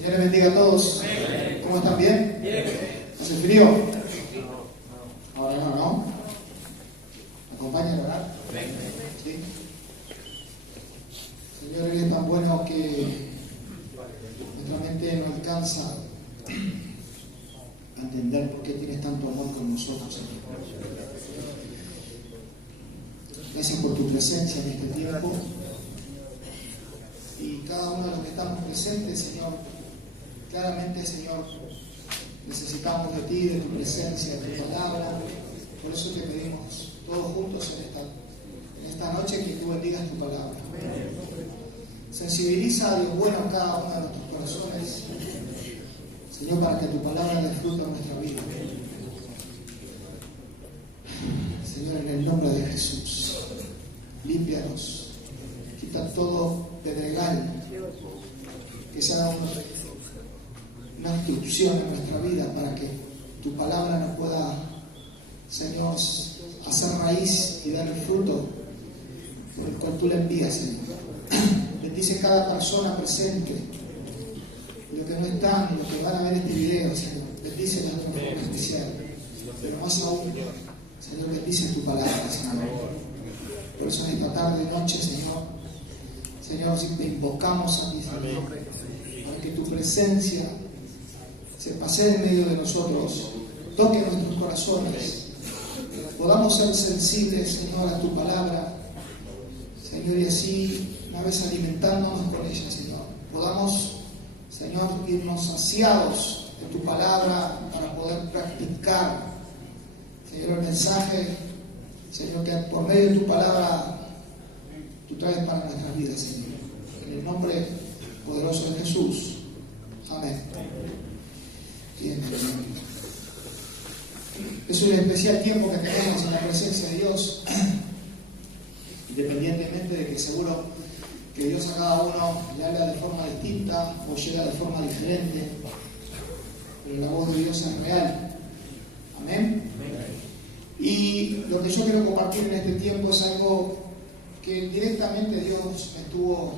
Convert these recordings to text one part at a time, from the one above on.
Señor les bendiga a todos. ¿Cómo están? ¿Bien? Bien. ¿Hace frío? Ahora no. ¿Me acompañan a orar? ¿Sí? Señor, eres tan bueno que nuestra mente no alcanza a entender por qué tienes tanto amor con nosotros, Señor. Gracias por tu presencia en este tiempo. Y cada uno de los que estamos presentes, Señor, claramente, Señor, necesitamos de ti, de tu presencia, de tu palabra. Por eso te pedimos todos juntos en esta noche que tú bendigas tu palabra. Sensibiliza a Dios bueno en cada uno de nuestros corazones, Señor, para que tu palabra dé fruto en nuestra vida. Señor, en el nombre de Jesús, límpianos, quita todo pedregal, que sea una instrucción en nuestra vida para que tu palabra nos pueda, Señor, hacer raíz y dar el fruto por el cual tú le envías, Señor. Bendice cada persona presente, los que no están, los que van a ver este video, Señor. Bendice de una forma especial, pero más aún, Señor, bendice tu palabra, Señor. Por eso en esta tarde y noche, Señor, si te invocamos a ti, Señor, para que tu presencia se pase en medio de nosotros, toque nuestros corazones, podamos ser sensibles, Señor, a tu palabra, Señor, y así, una vez alimentándonos con ella, Señor, podamos, Señor, irnos saciados de tu palabra para poder practicar, Señor, el mensaje, Señor, que por medio de tu palabra tú traes para nuestras vidas, Señor. En el nombre poderoso de Jesús. Amén. Bien. Es un especial tiempo que tenemos en la presencia de Dios, independientemente de que seguro que Dios a cada uno le habla de forma distinta o llega de forma diferente, pero la voz de Dios es real. Amén. Y lo que yo quiero compartir en este tiempo es algo que directamente Dios me estuvo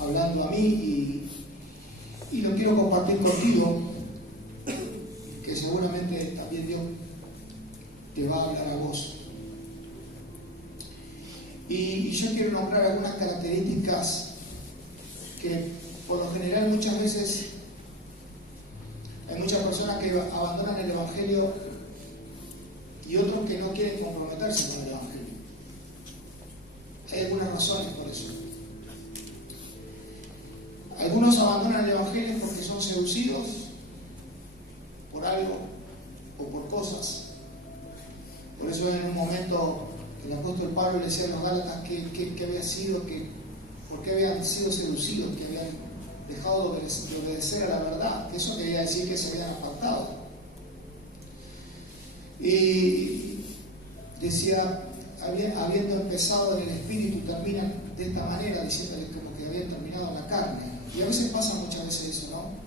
hablando a mí y lo quiero compartir contigo, que seguramente también Dios te va a hablar a vos. Y yo quiero nombrar algunas características que por lo general muchas veces hay muchas personas que abandonan el Evangelio y otros que no quieren comprometerse con el Evangelio. Hay algunas razones por eso. Algunos abandonan el Evangelio porque son seducidos por algo o por cosas. Por eso en un momento el apóstol Pablo le decía a los Gálatas que había sido, por qué habían sido seducidos, que habían dejado de obedecer a la verdad. Eso quería decir que se habían apartado. Y decía, habiendo empezado en el espíritu, terminan de esta manera, diciéndole como que habían terminado en la carne. Y a veces pasa muchas veces eso, ¿no?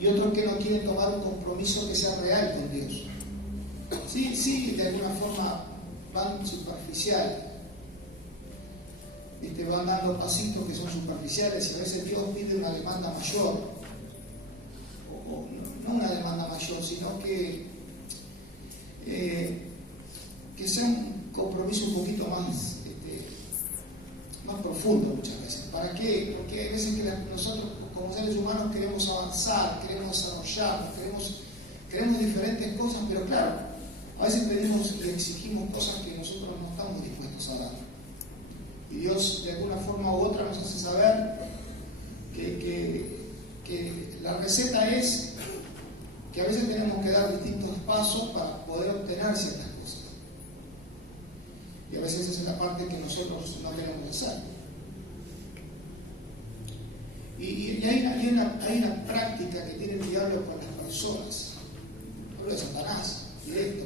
Y otros que no quieren tomar un compromiso que sea real con Dios. Sí, de alguna forma van superficial, van dando pasitos que son superficiales y a veces Dios pide una demanda mayor, o no una demanda mayor, sino que sea un compromiso un poquito más profundo muchas veces. ¿Para qué? Porque hay veces que nosotros como seres humanos queremos avanzar, queremos desarrollarnos, queremos diferentes cosas, pero claro, a veces pedimos y exigimos cosas que nosotros no estamos dispuestos a dar. Y Dios de alguna forma u otra nos hace saber que la receta es que a veces tenemos que dar distintos pasos para poder obtener ciertas cosas. Y a veces esa es la parte que nosotros no queremos hacer. Y hay una práctica que tiene el diablo con las personas. Hablo de Satanás, directo.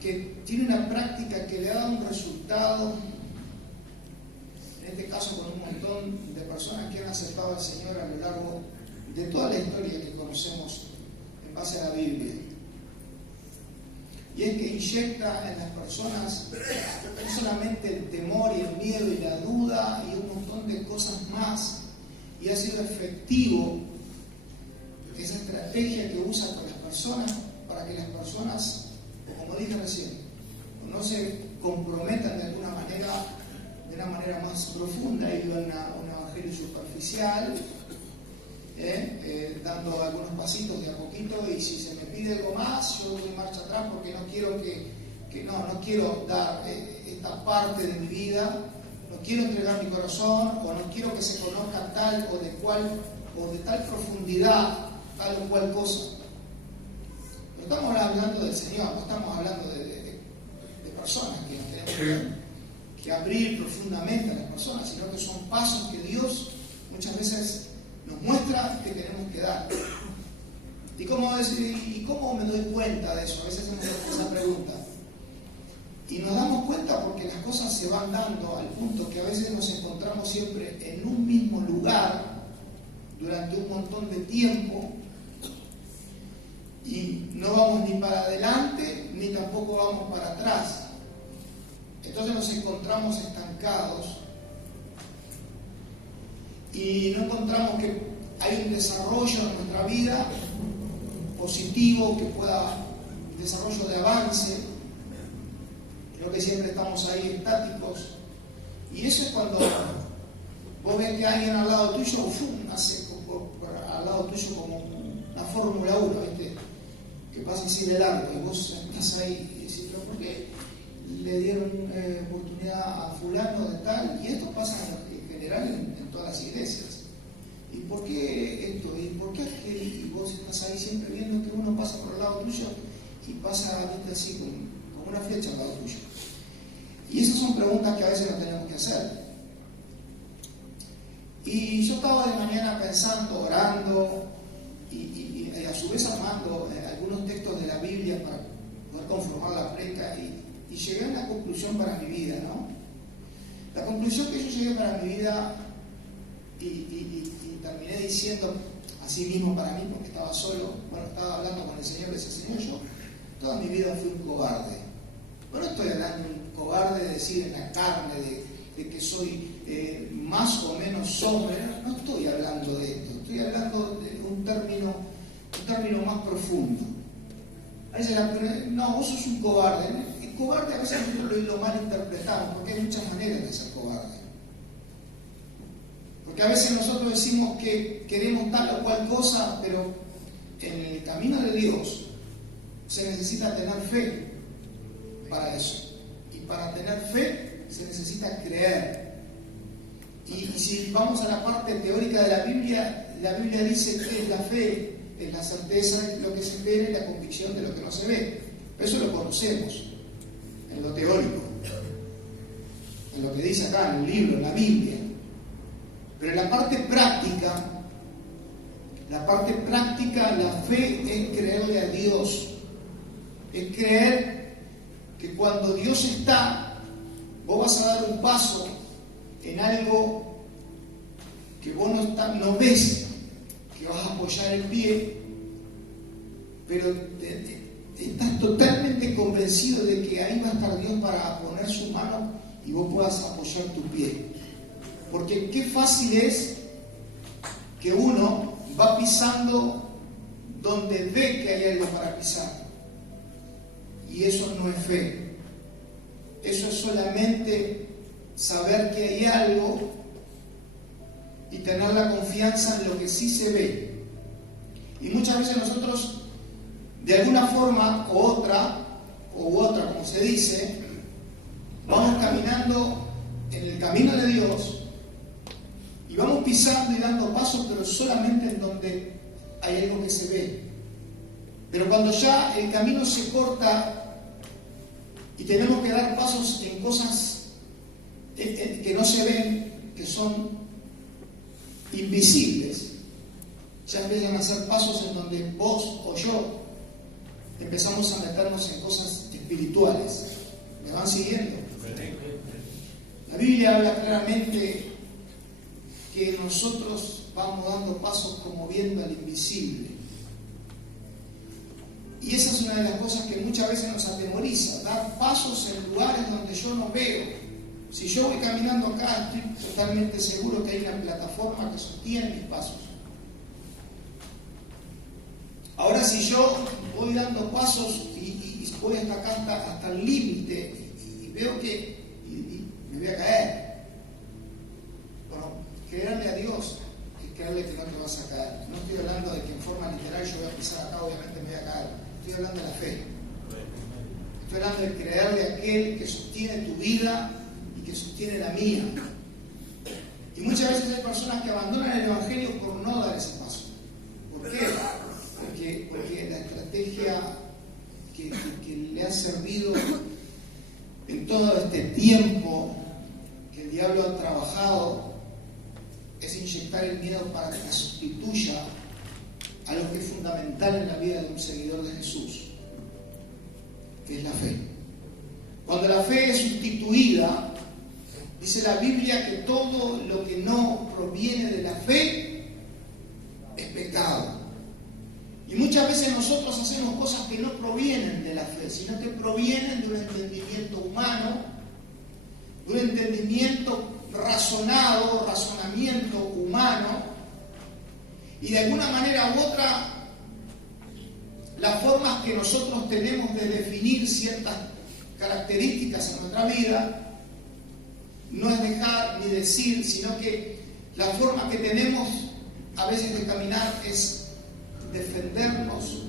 Que tiene una práctica que le ha dado un resultado, en este caso con un montón de personas que han aceptado al Señor a lo largo de toda la historia que conocemos en base a la Biblia. Y es que inyecta en las personas no solamente el temor y el miedo y la duda y un montón de cosas más y ha sido efectivo esa estrategia que usa con las personas para que las personas, como dije recién, no se comprometan de alguna manera, de una manera más profunda y vivan un evangelio superficial, dando algunos pasitos de a poquito, y si se me pide algo más, yo doy marcha atrás porque no quiero no quiero dar esta parte de mi vida, no quiero entregar mi corazón, o no quiero que se conozca tal o de cual, o de tal profundidad, tal o cual cosa. No estamos hablando del Señor, no estamos hablando de personas que nos tenemos que abrir profundamente a las personas, sino que son pasos que Dios muchas veces nos muestra que tenemos que dar. ¿Y cómo me doy cuenta de eso? A veces hacemos esa pregunta. Y nos damos cuenta porque las cosas se van dando al punto que a veces nos encontramos siempre en un mismo lugar durante un montón de tiempo y no vamos ni para adelante ni tampoco vamos para atrás. Entonces nos encontramos estancados y no encontramos que hay un desarrollo en nuestra vida positivo, que pueda, desarrollo de avance, sino que siempre estamos ahí estáticos. Y eso es cuando vos ves que alguien al lado tuyo, hace al lado tuyo como una Fórmula 1, ¿viste? Que pasa y sigue largo, y vos estás ahí y decís, ¿pero por qué le dieron oportunidad a fulano de tal? Y esto pasa en general en todas las iglesias. ¿Y por qué esto? ¿Y por qué aquel? Y vos estás ahí siempre viendo que uno pasa por el lado tuyo y pasa, ¿viste? Así como una flecha al lado tuyo. Y esas son preguntas que a veces no tenemos que hacer. Y yo estaba de mañana pensando, orando y a su vez armando algunos textos de la Biblia para poder conformar la predica, y llegué a una conclusión para mi vida, ¿no? La conclusión que yo llegué para mi vida y terminé diciendo así mismo para mí, porque estaba solo, estaba hablando con el Señor, y decía, Señor, yo toda mi vida fui un cobarde. No estoy hablando de un cobarde, de decir en la carne, de que soy más o menos hombre, no estoy hablando de esto, estoy hablando de un término más profundo. A veces no, vos sos un cobarde. El cobarde a veces nosotros lo malinterpretamos, porque hay muchas maneras de ser cobarde. Porque a veces nosotros decimos que queremos tal o cual cosa, pero en el camino de Dios se necesita tener fe para eso. Y para tener fe se necesita creer. Y si vamos a la parte teórica de la Biblia dice que es la fe, es la certeza de lo que se espera y la convicción de lo que no se ve. Eso lo conocemos en lo teórico, en lo que dice acá en el libro, en la Biblia. Pero en la parte práctica, la fe es creerle a Dios. Es creer que cuando Dios está, vos vas a dar un paso en algo que vos no ves, que vas a apoyar el pie, pero estás totalmente convencido de que ahí va a estar Dios para poner su mano y vos puedas apoyar tu pie. Porque qué fácil es que uno va pisando donde ve que hay algo para pisar. Y eso no es fe. Eso es solamente saber que hay algo y tener la confianza en lo que sí se ve. Y muchas veces nosotros, de alguna forma u otra, como se dice, vamos caminando en el camino de Dios y vamos pisando y dando pasos, pero solamente en donde hay algo que se ve. Pero cuando ya el camino se corta y tenemos que dar pasos en cosas que no se ven, que son invisibles, ya empiezan a hacer pasos en donde vos o yo empezamos a meternos en cosas espirituales. ¿Me van siguiendo? La Biblia habla claramente que nosotros vamos dando pasos como viendo al invisible. Y esa es una de las cosas que muchas veces nos atemoriza, dar pasos en lugares donde yo no veo. Si yo voy caminando acá, estoy totalmente seguro que hay una plataforma que sostiene mis pasos. Ahora, si yo voy dando pasos y voy hasta acá, hasta el límite, y veo que me voy a caer, bueno, creerle a Dios es creerle que no te vas a caer. No estoy hablando de que en forma literal yo voy a pisar acá, obviamente me voy a caer. Estoy hablando de la fe. Estoy hablando de creerle a aquel que sostiene tu vida y que sostiene la mía. Y muchas veces hay personas que abandonan el Evangelio por no dar ese paso. ¿Por qué? Porque la estrategia que le ha servido en todo este tiempo que el diablo ha trabajado es inyectar el miedo para que sustituya a lo que es fundamental en la vida de un seguidor de Jesús, que es la fe. Cuando la fe es sustituida, dice la Biblia que todo lo que no proviene de la fe es pecado. Y muchas veces nosotros hacemos cosas que no provienen de la fe, sino que provienen de un entendimiento humano, de un entendimiento razonamiento humano, y de alguna manera u otra, las formas que nosotros tenemos de definir ciertas características en nuestra vida, no es dejar ni decir, sino que la forma que tenemos a veces de caminar es defendernos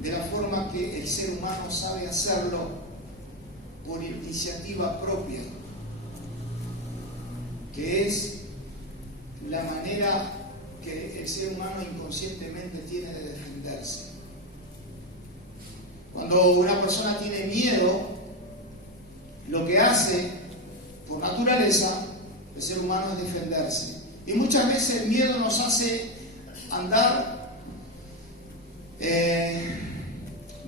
de la forma que el ser humano sabe hacerlo por iniciativa propia, que es la manera que el ser humano inconscientemente tiene de defenderse. Cuando una persona tiene miedo, lo que hace por naturaleza el ser humano es defenderse. Y muchas veces el miedo nos hace andar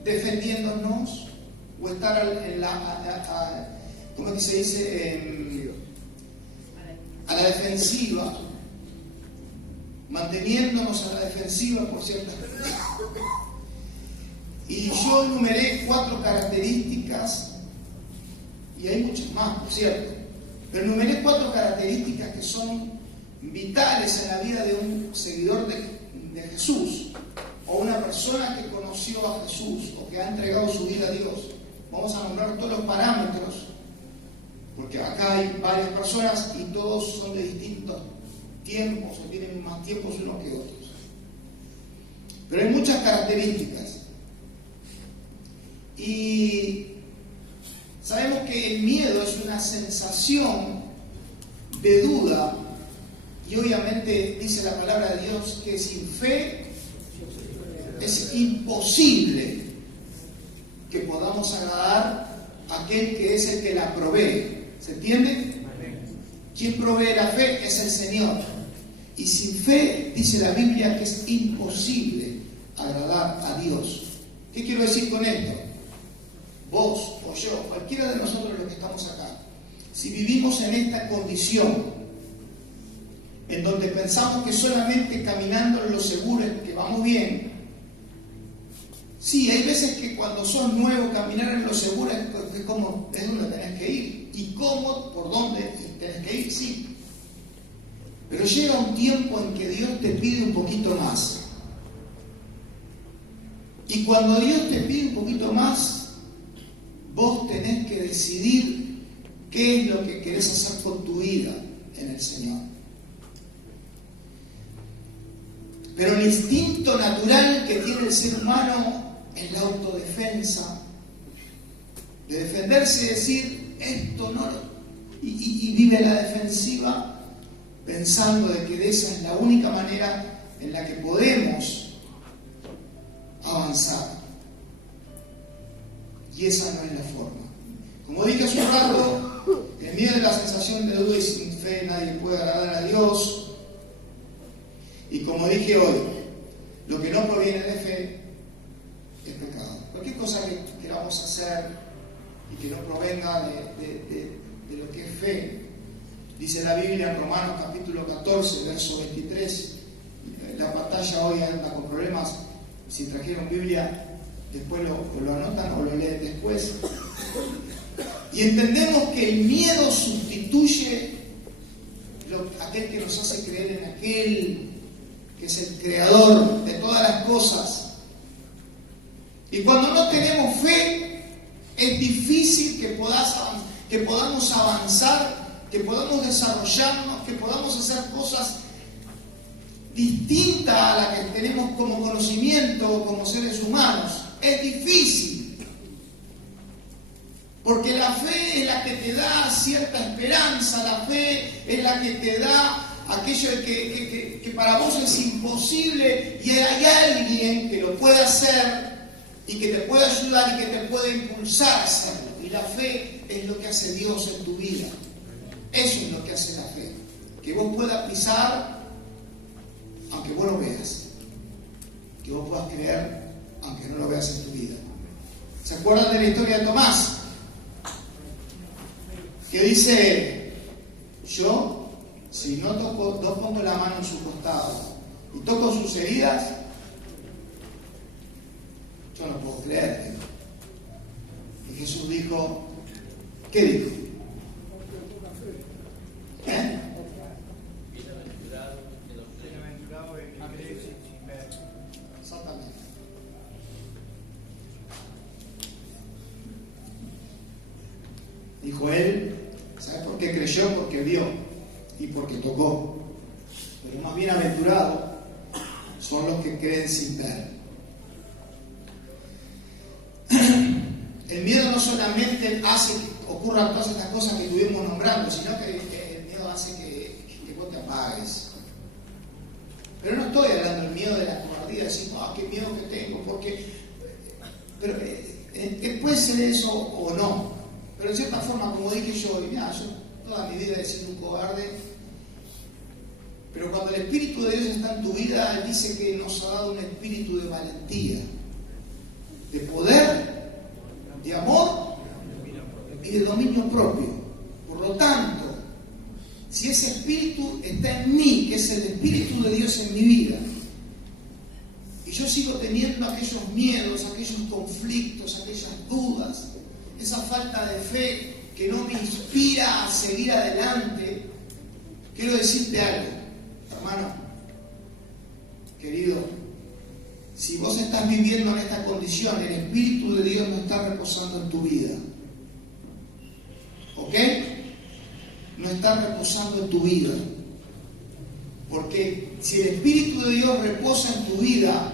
defendiéndonos o estar ¿cómo es que se dice? A la defensiva, manteniéndonos a la defensiva por ciertas cosas. Y yo enumeré 4 características, y hay muchas más, por cierto, pero enumeré 4 características que son vitales en la vida de un seguidor de Jesús, o una persona que conoció a Jesús o que ha entregado su vida a Dios. Vamos a nombrar todos los parámetros, porque acá hay varias personas y todos son de distintos tiempos o tienen más tiempos unos que otros. Pero hay muchas características. Y sabemos que el miedo es una sensación de duda, y obviamente dice la palabra de Dios que sin fe es imposible que podamos agradar a aquel que es el que la provee. ¿Se entiende? Quien provee la fe es el Señor. Y sin fe, dice la Biblia, que es imposible agradar a Dios. ¿Qué quiero decir con esto? Vos o yo, cualquiera de nosotros los que estamos acá, si vivimos en esta condición, en donde pensamos que solamente caminando en lo seguro es que vamos bien. Sí, hay veces que cuando sos nuevo, caminar en lo seguro es como, es donde tenés que ir. ¿Y cómo? ¿Por dónde tenés que ir? Sí. Pero llega un tiempo en que Dios te pide un poquito más. Y cuando Dios te pide un poquito más, vos tenés que decidir qué es lo que querés hacer con tu vida en el Señor. Pero el instinto natural que tiene el ser humano es la autodefensa, de defenderse y decir esto no, y vive la defensiva pensando de que esa es la única manera en la que podemos avanzar, y esa no es la forma. Como dije hace un rato, en medio de la sensación de duda y sin fe nadie puede agradar a Dios. Y como dije hoy, lo que no proviene de fe es pecado. Cualquier cosa que queramos hacer y que no provenga de lo que es fe, dice la Biblia en Romanos capítulo 14, verso 23. La pantalla hoy anda con problemas. Si trajeron Biblia, después lo anotan o lo leen después. Y entendemos que el miedo sustituye aquel que nos hace creer en aquel que es el creador de todas las cosas. Y cuando no tenemos fe, es difícil que podamos avanzar, que podamos desarrollarnos, que podamos hacer cosas distintas a las que tenemos como conocimiento, como seres humanos. Es difícil. Porque la fe es la que te da cierta esperanza, la fe es la que te da aquello que para vos es imposible y hay alguien que lo puede hacer y que te puede ayudar y que te puede impulsar a hacerlo. Y la fe es lo que hace Dios en tu vida. Eso es lo que hace la fe. Que vos puedas pisar aunque vos no veas. Que vos puedas creer aunque no lo veas en tu vida. ¿Se acuerdan de la historia de Tomás? Que dice, yo, si no pongo la mano en su costado y toco sus heridas, yo no puedo creer. Y Jesús dijo, ¿qué dijo? ¿Eh? Exactamente. Dijo él, ¿sabes por qué creyó? Porque vio y porque tocó. Pero más bienaventurados son los que creen sin ver. El miedo no solamente hace que ocurran todas estas cosas que estuvimos nombrando, sino que el miedo hace que vos te apagues. Pero no estoy hablando del miedo de la cobardía, decir, qué miedo que tengo, porque... Pero puede ser eso o no. Pero en cierta forma, como dije yo toda mi vida he sido un cobarde, pero cuando el Espíritu de Dios está en tu vida, Él dice que nos ha dado un espíritu de valentía, de poder, de amor y de dominio propio. Por lo tanto, si ese espíritu está en mí, que es el Espíritu de Dios en mi vida, y yo sigo teniendo aquellos miedos, aquellos conflictos, aquellas dudas, esa falta de fe que no me inspira a seguir adelante, quiero decirte algo, hermano, querido, si vos estás viviendo en esta condición, el Espíritu de Dios no está reposando en tu vida. ¿Ok? No está reposando en tu vida. Porque si el Espíritu de Dios reposa en tu vida,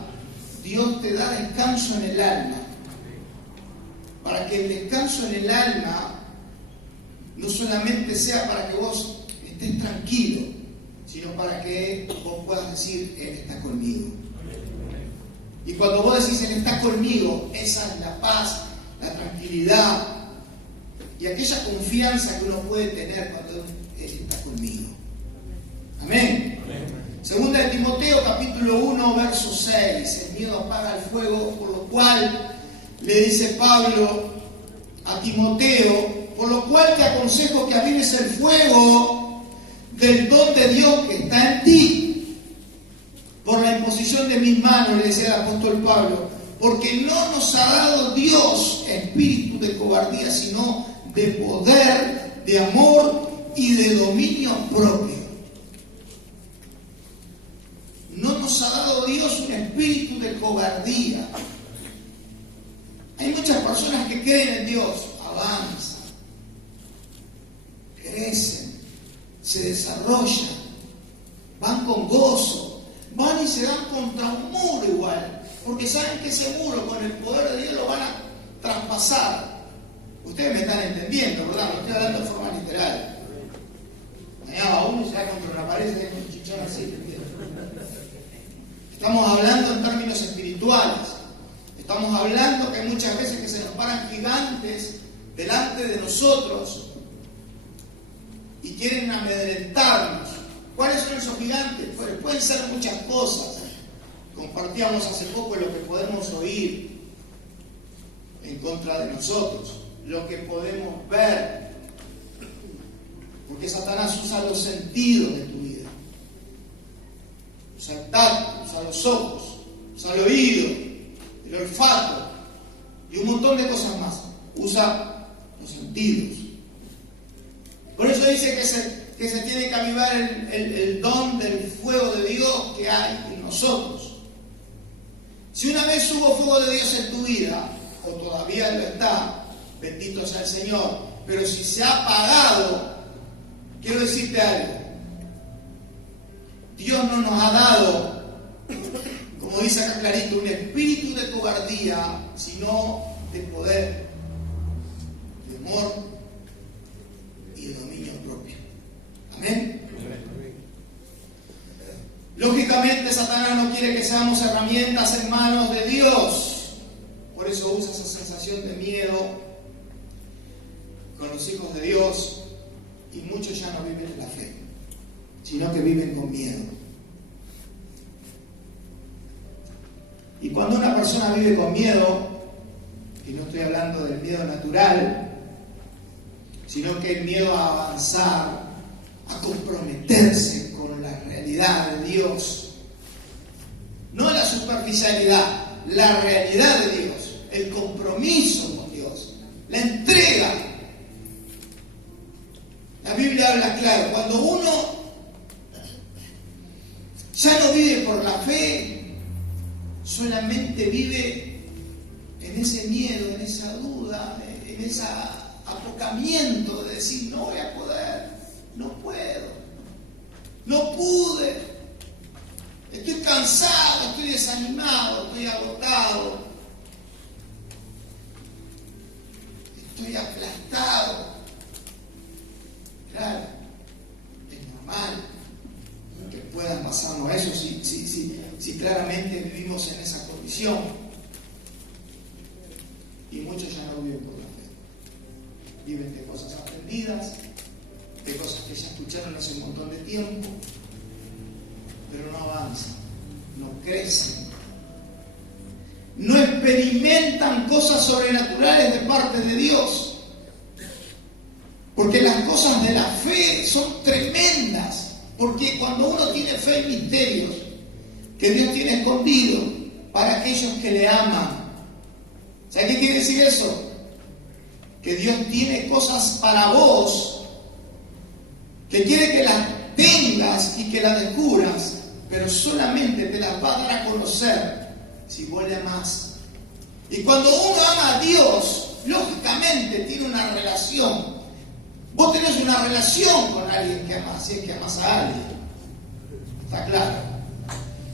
Dios te da descanso en el alma. Para que el descanso en el alma no solamente sea para que vos estés tranquilo, sino para que vos puedas decir, Él está conmigo. Y cuando vos decís, Él está conmigo, esa es la paz, la tranquilidad y aquella confianza que uno puede tener cuando Él está conmigo. Amén. Segunda de Timoteo, capítulo 1, verso 6. El miedo apaga el fuego, por lo cual le dice Pablo a Timoteo, por lo cual te aconsejo que avives el fuego del don de Dios que está en ti, por la imposición de mis manos, le decía el apóstol Pablo, porque no nos ha dado Dios espíritu de cobardía, sino de poder, de amor y de dominio propio. No nos ha dado Dios un espíritu de cobardía. Hay muchas personas que creen en Dios, avanzan, crecen, se desarrollan, van con gozo, van y se dan contra un muro igual, porque saben que ese muro con el poder de Dios lo van a traspasar. Ustedes me están entendiendo, ¿verdad? No estoy hablando de forma literal. Mañana va uno y se da contra una pared y se da un chichón así. Estamos hablando en términos espirituales. Estamos hablando que hay muchas veces que se nos paran gigantes delante de nosotros y quieren amedrentarnos. ¿Cuáles son esos gigantes? Pues pueden ser muchas cosas. Compartíamos hace poco lo que podemos oír en contra de nosotros, lo que podemos ver, porque Satanás usa los sentidos de tu vida. Usa el tacto, usa los ojos, usa el oído, el olfato y un montón de cosas más. Usa los sentidos. Por eso dice que se tiene que avivar el don del fuego de Dios que hay en nosotros. Si una vez hubo fuego de Dios en tu vida, o todavía lo está, bendito sea el Señor, pero si se ha apagado, quiero decirte algo. Dios no nos ha dado, como dice acá clarito, un espíritu de cobardía, sino de poder, de amor y de dominio propio. Amén. Lógicamente, Satanás no quiere que seamos herramientas en manos de Dios. Por eso usa esa sensación de miedo con los hijos de Dios, y muchos ya no viven en la fe, sino que viven con miedo. Y cuando una persona vive con miedo, y no estoy hablando del miedo natural, sino que el miedo a avanzar, a comprometerse con la realidad de Dios, no la superficialidad, la realidad de Dios, el compromiso con Dios, la entrega. La Biblia habla claro, cuando uno ya no vive por la fe, solamente vive en ese miedo, en esa duda, en ese apocamiento de decir no voy a poder, no puedo, no pude, estoy cansado, estoy desanimado, estoy agotado, estoy aplastado. Claro, es normal que puedan pasarnos eso si claramente vivimos en esa condición. Y muchos ya no viven por la fe. Viven de cosas aprendidas, de cosas que ya escucharon hace un montón de tiempo, pero no avanzan, no crecen, no experimentan cosas sobrenaturales de parte de Dios. Porque las cosas de la fe son tremendas. Porque cuando uno tiene fe en misterios que Dios tiene escondido para aquellos que le aman. ¿Sabes qué quiere decir eso? Que Dios tiene cosas para vos, que quiere que las tengas y que las descubras, pero solamente te las va a dar a conocer si vos le amás. Y cuando uno ama a Dios, lógicamente tiene una relación. Vos tenés una relación con alguien que amás, si es que amás a alguien. Está claro.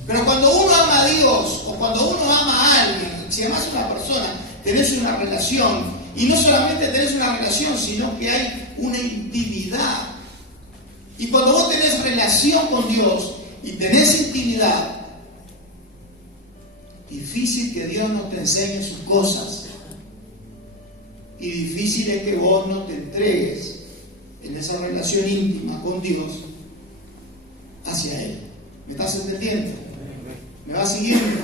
Pero cuando uno ama a Dios, o cuando uno ama a alguien, si amás a una persona, tenés una relación. Y no solamente tenés una relación, sino que hay una intimidad. Y cuando vos tenés relación con Dios y tenés intimidad, difícil que Dios no te enseñe sus cosas. Y difícil es que vos no te entregues en esa relación íntima con Dios hacia Él. ¿Me estás entendiendo? ¿Me vas siguiendo?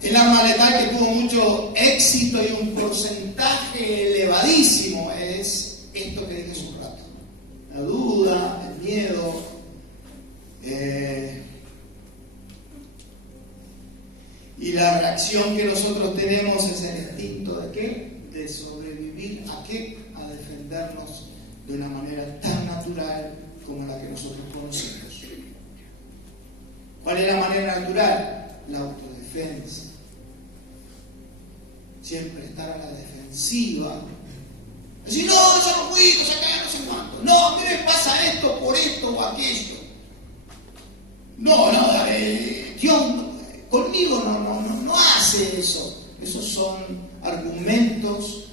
El arma letal que tuvo mucho éxito y un porcentaje elevadísimo es esto que dije hace un rato. La duda, el miedo, y la reacción que nosotros tenemos es el instinto de ¿qué? De sobrevivir a ¿qué? A defendernos de una manera tan natural como la que nosotros conocemos. ¿Cuál es la manera natural? La autodefensa. Siempre estar a la defensiva. Decir, no, yo no fui, no sé qué, no sé cuánto. No, a mí me pasa esto por esto o aquello. No, Dios conmigo no hace eso. Esos son argumentos,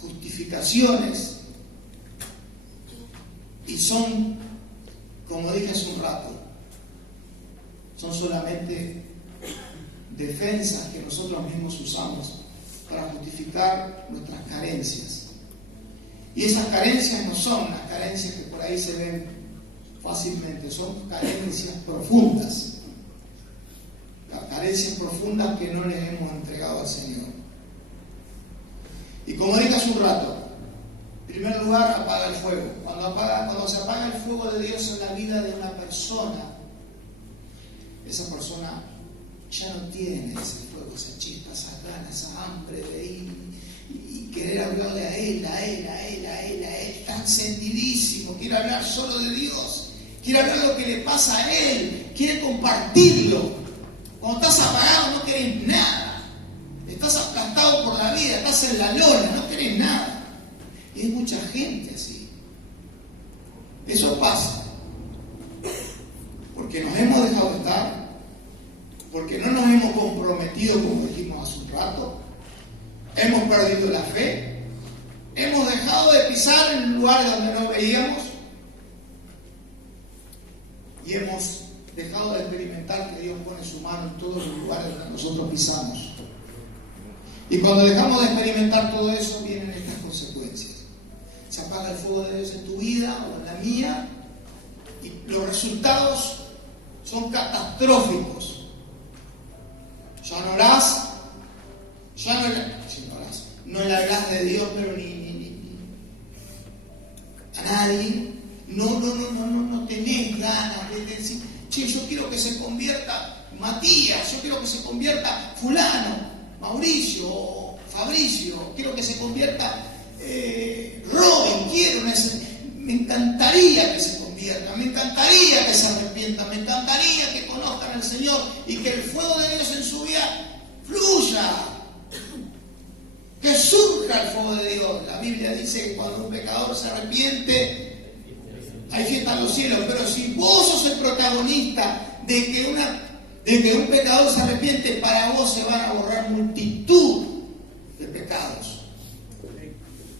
justificaciones, y son, como dije hace un rato, son solamente defensas que nosotros mismos usamos para justificar nuestras carencias. Y esas carencias no son las carencias que por ahí se ven fácilmente, son carencias profundas. Las carencias profundas que no les hemos entregado al Señor. Y como dije hace un rato, en primer lugar, apaga el fuego. Cuando se apaga el fuego de Dios en la vida de una persona, esa persona ya no tiene ese fuego, esa chispa, esa ganas, esa hambre de ir y querer hablarle a él, está encendidísimo, quiere hablar solo de Dios, quiere hablar lo que le pasa a él, quiere compartirlo. Cuando estás apagado no querés nada, estás aplastado por la vida, estás en la lona, no querés nada. Y hay mucha gente así. Eso pasa porque nos hemos dejado estar, porque no nos hemos comprometido como dijimos hace un rato, hemos perdido la fe, hemos dejado de pisar en lugares donde no veíamos y hemos dejado de experimentar que Dios pone su mano en todos los lugares donde nosotros pisamos. Y cuando dejamos de experimentar todo eso, vienen estas consecuencias. Se apaga el fuego de Dios en tu vida o en la mía y los resultados son catastróficos. Ya no orás, no le hablas de Dios, pero ni a nadie. No tenés ganas de decir, che, yo quiero que se convierta Matías, yo quiero que se convierta fulano, Mauricio, Fabricio, quiero que se convierta Robin, me encantaría que se convierta, me encantaría que se arrepienta, me encantaría que conozcan al Señor y que el fuego de Dios en su vida fluya, que surja el fuego de Dios. La Biblia dice que cuando un pecador se arrepiente hay fiesta en los cielos, pero si vos sos el protagonista de que un pecador se arrepiente, para vos se van a borrar multitud de pecados.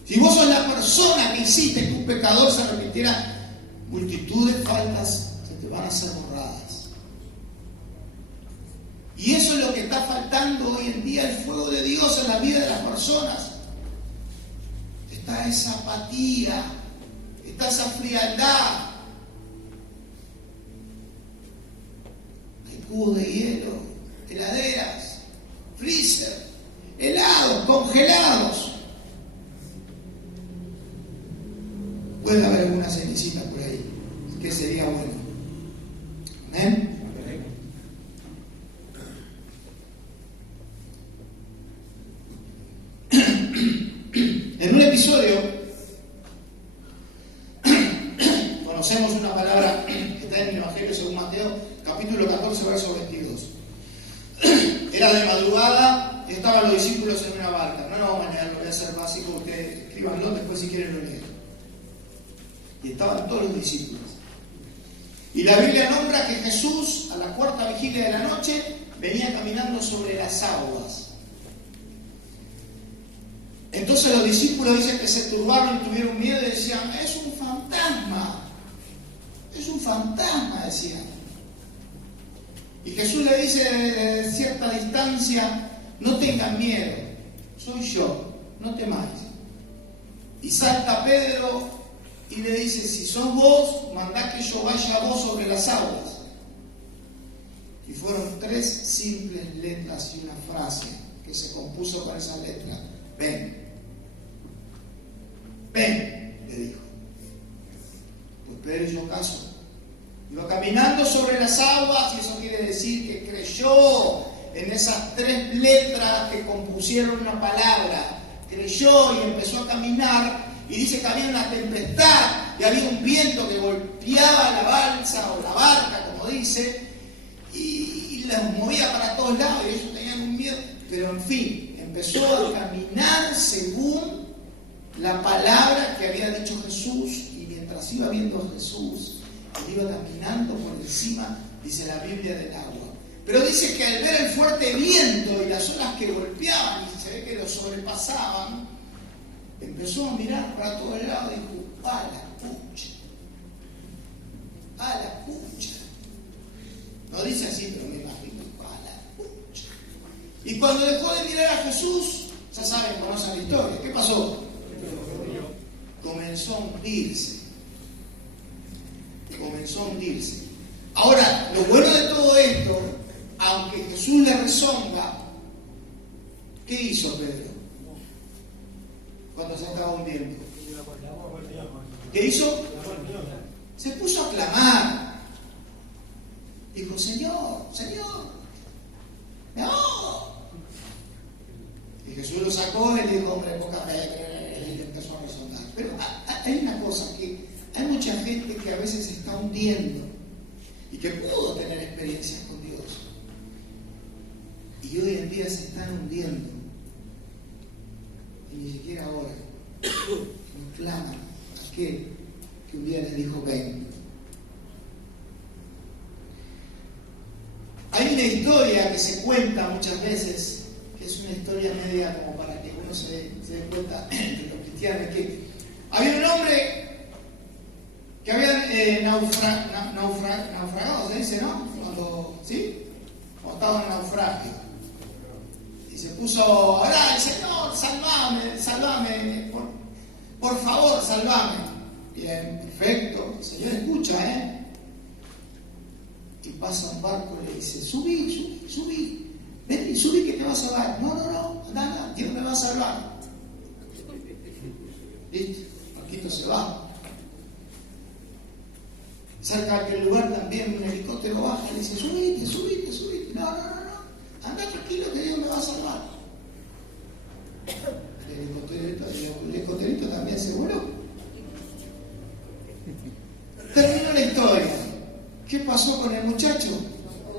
Si vos sos la persona que hiciste que un pecador se arrepintiera, multitud de faltas se te van a ser borradas. Y eso es lo que está faltando hoy en día, el fuego de Dios en la vida de las personas. Está esa apatía, está esa frialdad. Hay cubos de hielo, heladeras, freezer, helados, congelados. Puede haber alguna cenicita por ahí, que sería bueno. ¿Amén? En un episodio conocemos una palabra que está en el Evangelio según Mateo, capítulo 14, verso 22. Era de madrugada y estaban los discípulos en una barca. No lo vamos a leer, lo voy a hacer básico, ustedes escríbanlo, después si quieren lo leen. Y estaban todos los discípulos. Y la Biblia nombra que Jesús, a la cuarta vigilia de la noche, venía caminando sobre las aguas. Entonces los discípulos dicen que se turbaron y tuvieron miedo y decían, es un fantasma, decían. Y Jesús le dice de cierta distancia, no tengan miedo, soy yo, no temáis. Y salta Pedro y le dice, si sos vos, mandá que yo vaya a vos sobre las aguas. Y fueron 3 simples letras y una frase que se compuso con esas letras. Ven, le dijo. Pues Pedro hizo caso. Iba caminando sobre las aguas y eso quiere decir que creyó en esas 3 letras que compusieron una palabra. Creyó y empezó a caminar. Y dice que había una tempestad y había un viento que golpeaba la balsa o la barca, como dice, y las movía para todos lados y ellos tenían un miedo. Pero en fin, empezó a caminar según la palabra que había dicho Jesús, y mientras iba viendo a Jesús, él iba caminando por encima, dice la Biblia, del agua. Pero dice que al ver el fuerte viento y las olas que golpeaban y se ve que lo sobrepasaban, empezó a mirar para todos lados y dijo, a la pucha. No dice así, pero me imagino, a la pucha. Y cuando dejó de mirar a Jesús, ya saben, conocen la historia, ¿qué pasó? Comenzó a hundirse. Ahora, lo bueno de todo esto, aunque Jesús le rezonga, ¿qué hizo Pedro cuando se estaba hundiendo? ¿Qué hizo? Se puso a clamar. Dijo, Señor, no. Y Jesús lo sacó y le dijo, hombre, hundiendo y que pudo tener experiencias con Dios. Y hoy en día se están hundiendo y ni siquiera ahora nos claman a aquel que un día les dijo ven. Hay una historia que se cuenta muchas veces, que es una historia media como para que uno se dé cuenta de los cristianos, que había un hombre que había naufragado, se dice, ¿no? ¿Sí? Cuando estaba en naufragio. Y se puso a orar, Señor, salvame, por favor, salvame. Bien, perfecto, el Señor escucha, Y pasa un barco y le dice, subí, ven y subí que te va a salvar. No, anda, Dios me va a salvar. ¿Listo? Marquito se va. Cerca de aquel lugar también un helicóptero baja y le dice, subite. No. Anda tranquilo que Dios me va a salvar. El helicópterito también se voló. Terminó la historia. ¿Qué pasó con el muchacho?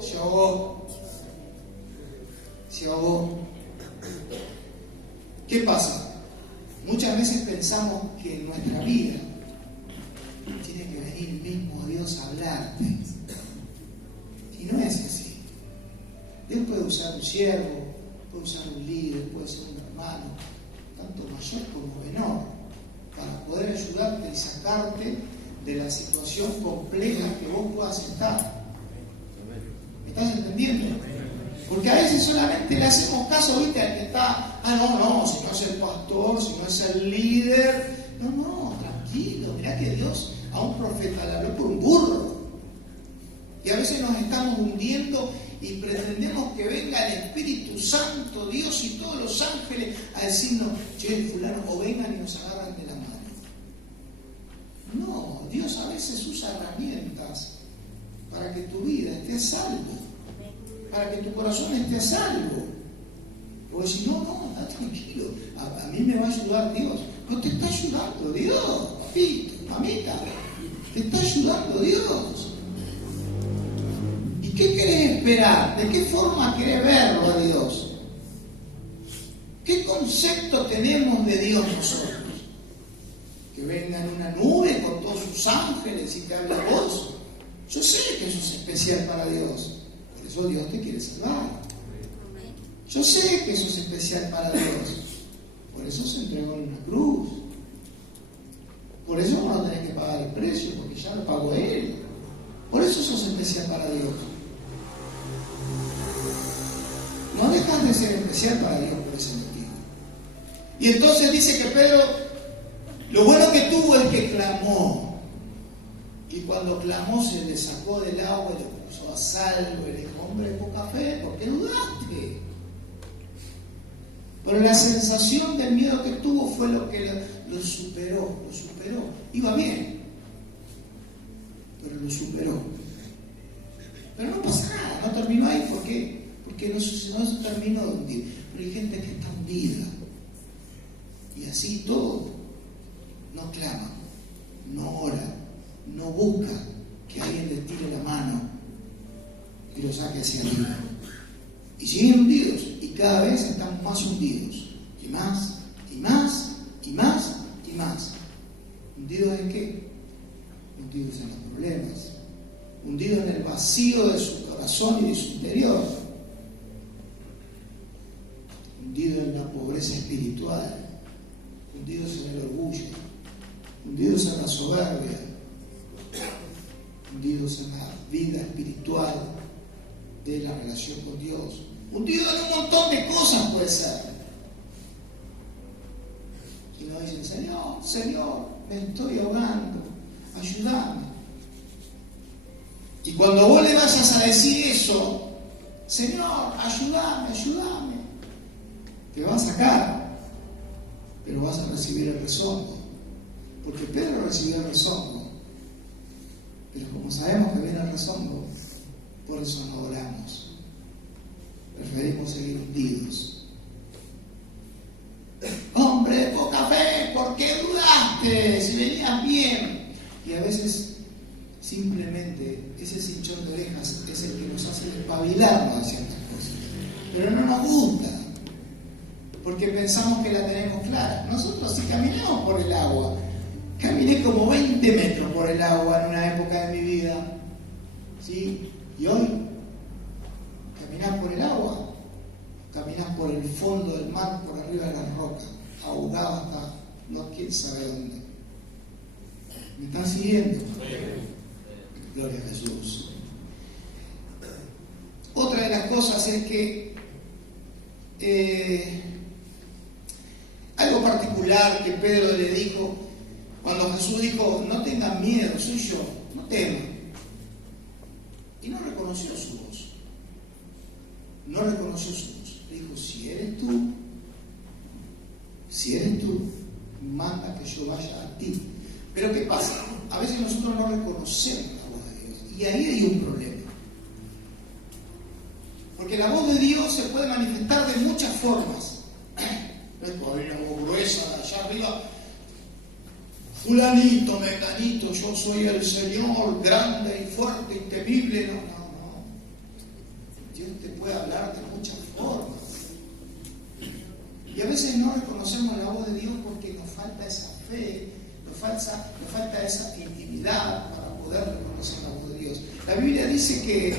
Se ahogó. ¿Qué pasa? Muchas veces pensamos que en nuestra vida tiene que venir el mismo Dios a hablarte. Y no es así. Dios puede usar un siervo, puede usar un líder, puede ser un hermano, tanto mayor como menor, para poder ayudarte y sacarte de la situación compleja que vos puedas estar. ¿Me estás entendiendo? Porque a veces solamente le hacemos caso, ¿viste? Al que está, no, si no es el pastor, si no es el líder. No, tranquilo, mirá que Dios a un profeta le habló por un burro. Y a veces nos estamos hundiendo y pretendemos que venga el Espíritu Santo, Dios y todos los ángeles a decirnos, che, fulano, o vengan y nos agarran de la mano. No, Dios a veces usa herramientas para que tu vida esté a salvo, para que tu corazón esté a salvo. Porque si no, está tranquilo, a mí me va a ayudar Dios. No te está ayudando Dios, papito, mamita, te está ayudando Dios. ¿Y qué querés esperar? ¿De qué forma querés verlo a Dios? ¿Qué concepto tenemos de Dios nosotros? Que venga en una nube con todos sus ángeles y te hable a vos. Yo sé que eso es especial para Dios. Por eso Dios te quiere salvar. Yo sé que eso es especial para Dios. Por eso se entregó en una cruz. Por eso no tenés que pagar el precio, porque ya lo pagó Él. Por eso eso es especial para Dios. No dejas de ser especial para Dios por ese motivo. Y entonces dice que Pedro, lo bueno que tuvo es que clamó. Y cuando clamó se le sacó del agua y le puso a salvo. Y le dijo, hombre de poca fe, ¿por qué dudaste? Pero la sensación del miedo que tuvo fue lo que lo superó. Iba bien, pero lo superó. Pero no pasa nada, no terminó ahí. ¿Por qué? Porque no se terminó de hundir. Pero hay gente que está hundida. Y así todo. No clama, no ora, no busca que alguien le tire la mano y lo saque hacia arriba. Y siguen hundidos, y cada vez están más hundidos. Y más. ¿Hundidos en qué? Hundidos en los problemas. Hundidos en el vacío de su corazón y de su interior. Hundidos en la pobreza espiritual. Hundidos en el orgullo. Hundidos en la soberbia. Hundidos en la vida espiritual de la relación con Dios. Hundidos en un montón de cosas puede ser. Y nos dicen, Señor, me estoy ahogando, ayúdame. Y cuando vos le vayas a decir eso, Señor, ayúdame, te va a sacar, pero vas a recibir el rezongo. Porque Pedro recibió el rezongo. Pero como sabemos que viene el rezongo, por eso no oramos. Preferimos seguir hundidos. Hombre de poca fe, ¿por qué dudaste? Si venías bien. Y a veces simplemente normalmente ese cinchón de orejas es el que nos hace despabilarnos a ciertas cosas. Pero no nos gusta, porque pensamos que la tenemos clara. Nosotros si caminamos por el agua, caminé como 20 metros por el agua en una época de mi vida, ¿sí? Y hoy, caminás por el agua, caminás por el fondo del mar, por arriba de las rocas, ahogado hasta no quién sabe dónde. ¿Me están siguiendo? Gloria a Jesús. Otra de las cosas es que algo particular que Pedro le dijo, cuando Jesús dijo, no tengan miedo, soy yo, no teman. Y no reconoció su voz. No reconoció su voz. Le dijo, si eres tú, manda que yo vaya a ti. Pero ¿qué pasa? A veces nosotros no reconocemos la voz de Dios. Y ahí hay un problema. Porque la voz de Dios se puede manifestar de muchas formas. No es por una voz gruesa de allá arriba. Fulanito, mecanito, yo soy el Señor, grande y fuerte y temible. No. Dios te puede hablar de muchas formas. Y a veces no reconocemos la voz de Dios porque nos falta esa fe, nos falta esa intimidad para poder reconocer la voz de Dios. La Biblia dice que,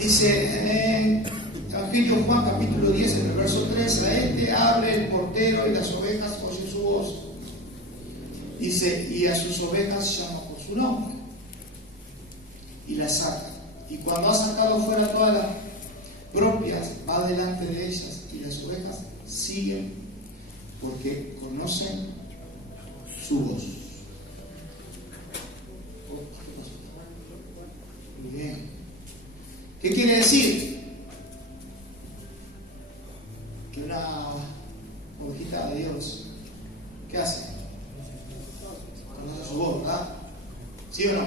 dice en el Evangelio de Juan, capítulo 10, en el verso 3, a este abre el portero y las ovejas oyen su voz. Dice, y a sus ovejas llama por su nombre y las saca. Y cuando ha sacado fuera todas las propias, va delante de ellas y las ovejas siguen porque conocen su voz. Muy bien. ¿Qué quiere decir? Que una ovejita de Dios, ¿qué hace? Conoce su voz, ¿verdad? ¿Sí o no?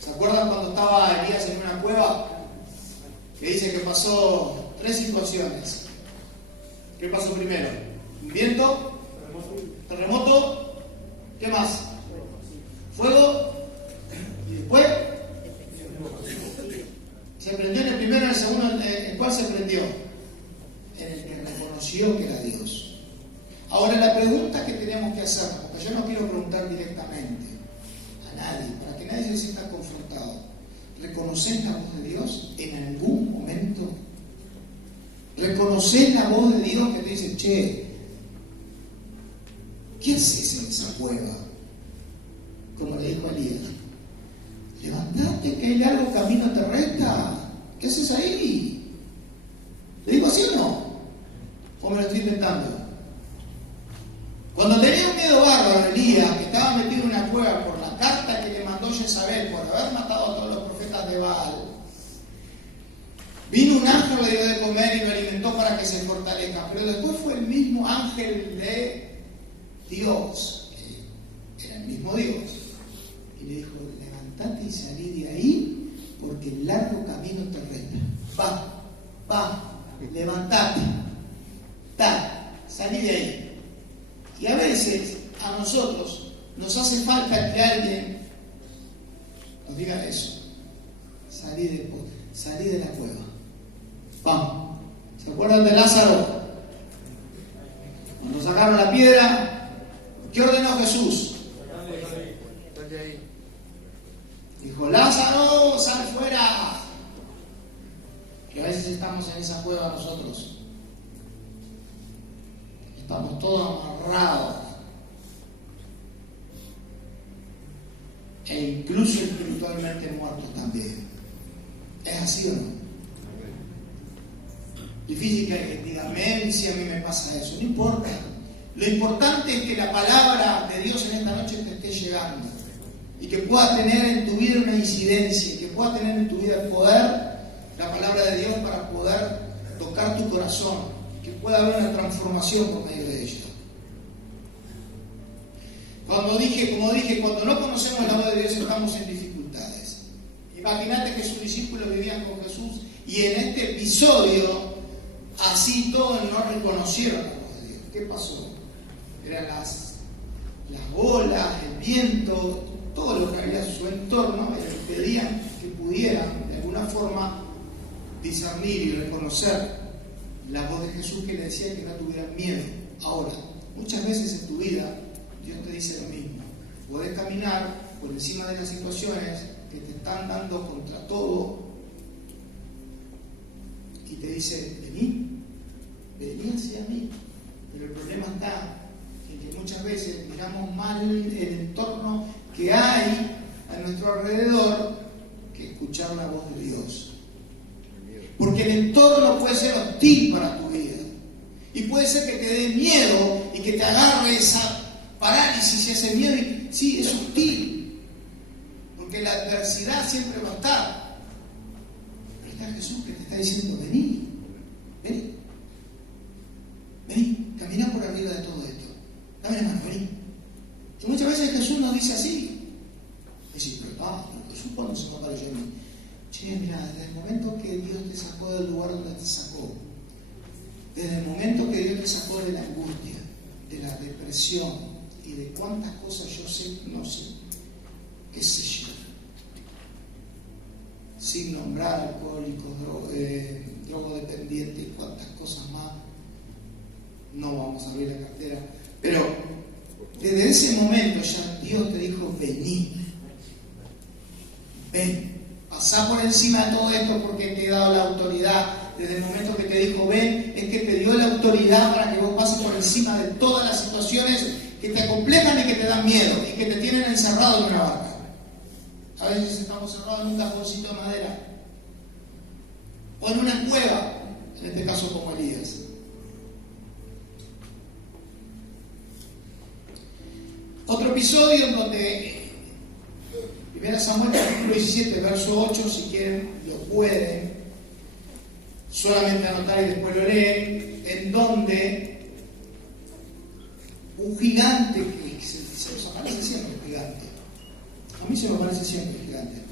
¿Se acuerdan cuando estaba Elías en una cueva? Que dice que pasó 3 situaciones. ¿Qué pasó primero? ¿Un viento? ¿Terremoto? ¿Qué más? ¿Fuego? ¿Y después? ¿Se prendió en el primero, en el segundo? ¿En cuál se prendió? En el que reconoció que era Dios. Ahora la pregunta que tenemos que hacer, porque yo no quiero preguntar directamente a nadie, para que nadie se sienta confrontado. ¿Reconocés la voz de Dios en algún momento? ¿Reconocés la voz de Dios que te dice, che, ¿qué haces en esa cueva? Como le dijo a Elías, levantate que el largo camino te resta. ¿Qué haces ahí? ¿Le digo así o no? ¿O me lo estoy inventando? Cuando tenía un miedo bárbaro Elías, que estaba metido en una cueva por la carta que le mandó Jezabel por haber matado a todos los profetas de Baal, vino un ángel, le dio de comer y lo alimentó para que se fortalezca. Pero después fue el mismo ángel de Dios, que era el mismo Dios, y le dijo, levantate y salí de ahí, porque el largo camino te resta. Va, levantate, salí de ahí. Y a veces a nosotros nos hace falta que alguien nos diga eso. Salí de la cueva. Vamos. ¿Se acuerdan de Lázaro? Cuando sacaron la piedra, ¿qué ordenó Jesús? Dijo, Lázaro, sal fuera. Que a veces estamos en esa cueva nosotros. Estamos todos amarrados. E incluso espiritualmente muertos también. ¿Es así o no? Difícil que diga, amén, si a mí me pasa eso. No importa. Lo importante es que la palabra de Dios en esta noche te esté llegando. Y que pueda tener en tu vida una incidencia. Y que pueda tener en tu vida el poder, la palabra de Dios, para poder tocar tu corazón. Que pueda haber una transformación por medio de ella. Como dije, cuando no conocemos la voz de Dios estamos en dificultades. Imagínate que sus discípulos vivían con Jesús y en este episodio, así todos no reconocieron la voz de Dios. ¿Qué pasó? Eran las olas, el viento, todo lo que había en su entorno, era discernir y reconocer la voz de Jesús que le decía que no tuvieran miedo. Ahora, muchas veces en tu vida Dios te dice lo mismo. Podés caminar por encima de las situaciones que te están dando contra todo y te dice, vení hacia mí. Pero el problema está en que muchas veces miramos mal el entorno que hay a nuestro alrededor que escuchar la voz de Dios. Porque el entorno puede ser hostil para tu vida. Y puede ser que te dé miedo y que te agarre esa parálisis, ese miedo. Y, sí, es hostil. Porque la adversidad siempre va a estar. Pero está Jesús que te está diciendo, vení, camina por arriba de todo esto. Dame la mano, vení. Y muchas veces Jesús nos dice así. Dice, pero Jesús cuando se me apareció a mí. Che, mira, desde el momento que Dios te sacó del lugar donde te sacó, desde el momento que Dios te sacó de la angustia, de la depresión y de cuántas cosas yo sé, no sé, qué sé yo, sin nombrar alcohólicos, drogodependientes y cuántas cosas más, no vamos a abrir la cartera, pero desde ese momento ya Dios te dijo, vení, ven. Pasá por encima de todo esto porque te he dado la autoridad. Desde el momento que te dijo ven, es que te dio la autoridad para que vos pases por encima de todas las situaciones que te acomplejan y que te dan miedo y que te tienen encerrado en una barca. A veces estamos cerrados en un cajoncito de madera o en una cueva, en este caso como Elías. Otro episodio en donde 1 Samuel capítulo 17, verso 8, si quieren, lo pueden solamente anotar y después lo leen, en donde un gigante, que se nos aparece siempre el gigante, a mí se me aparece siempre el gigante,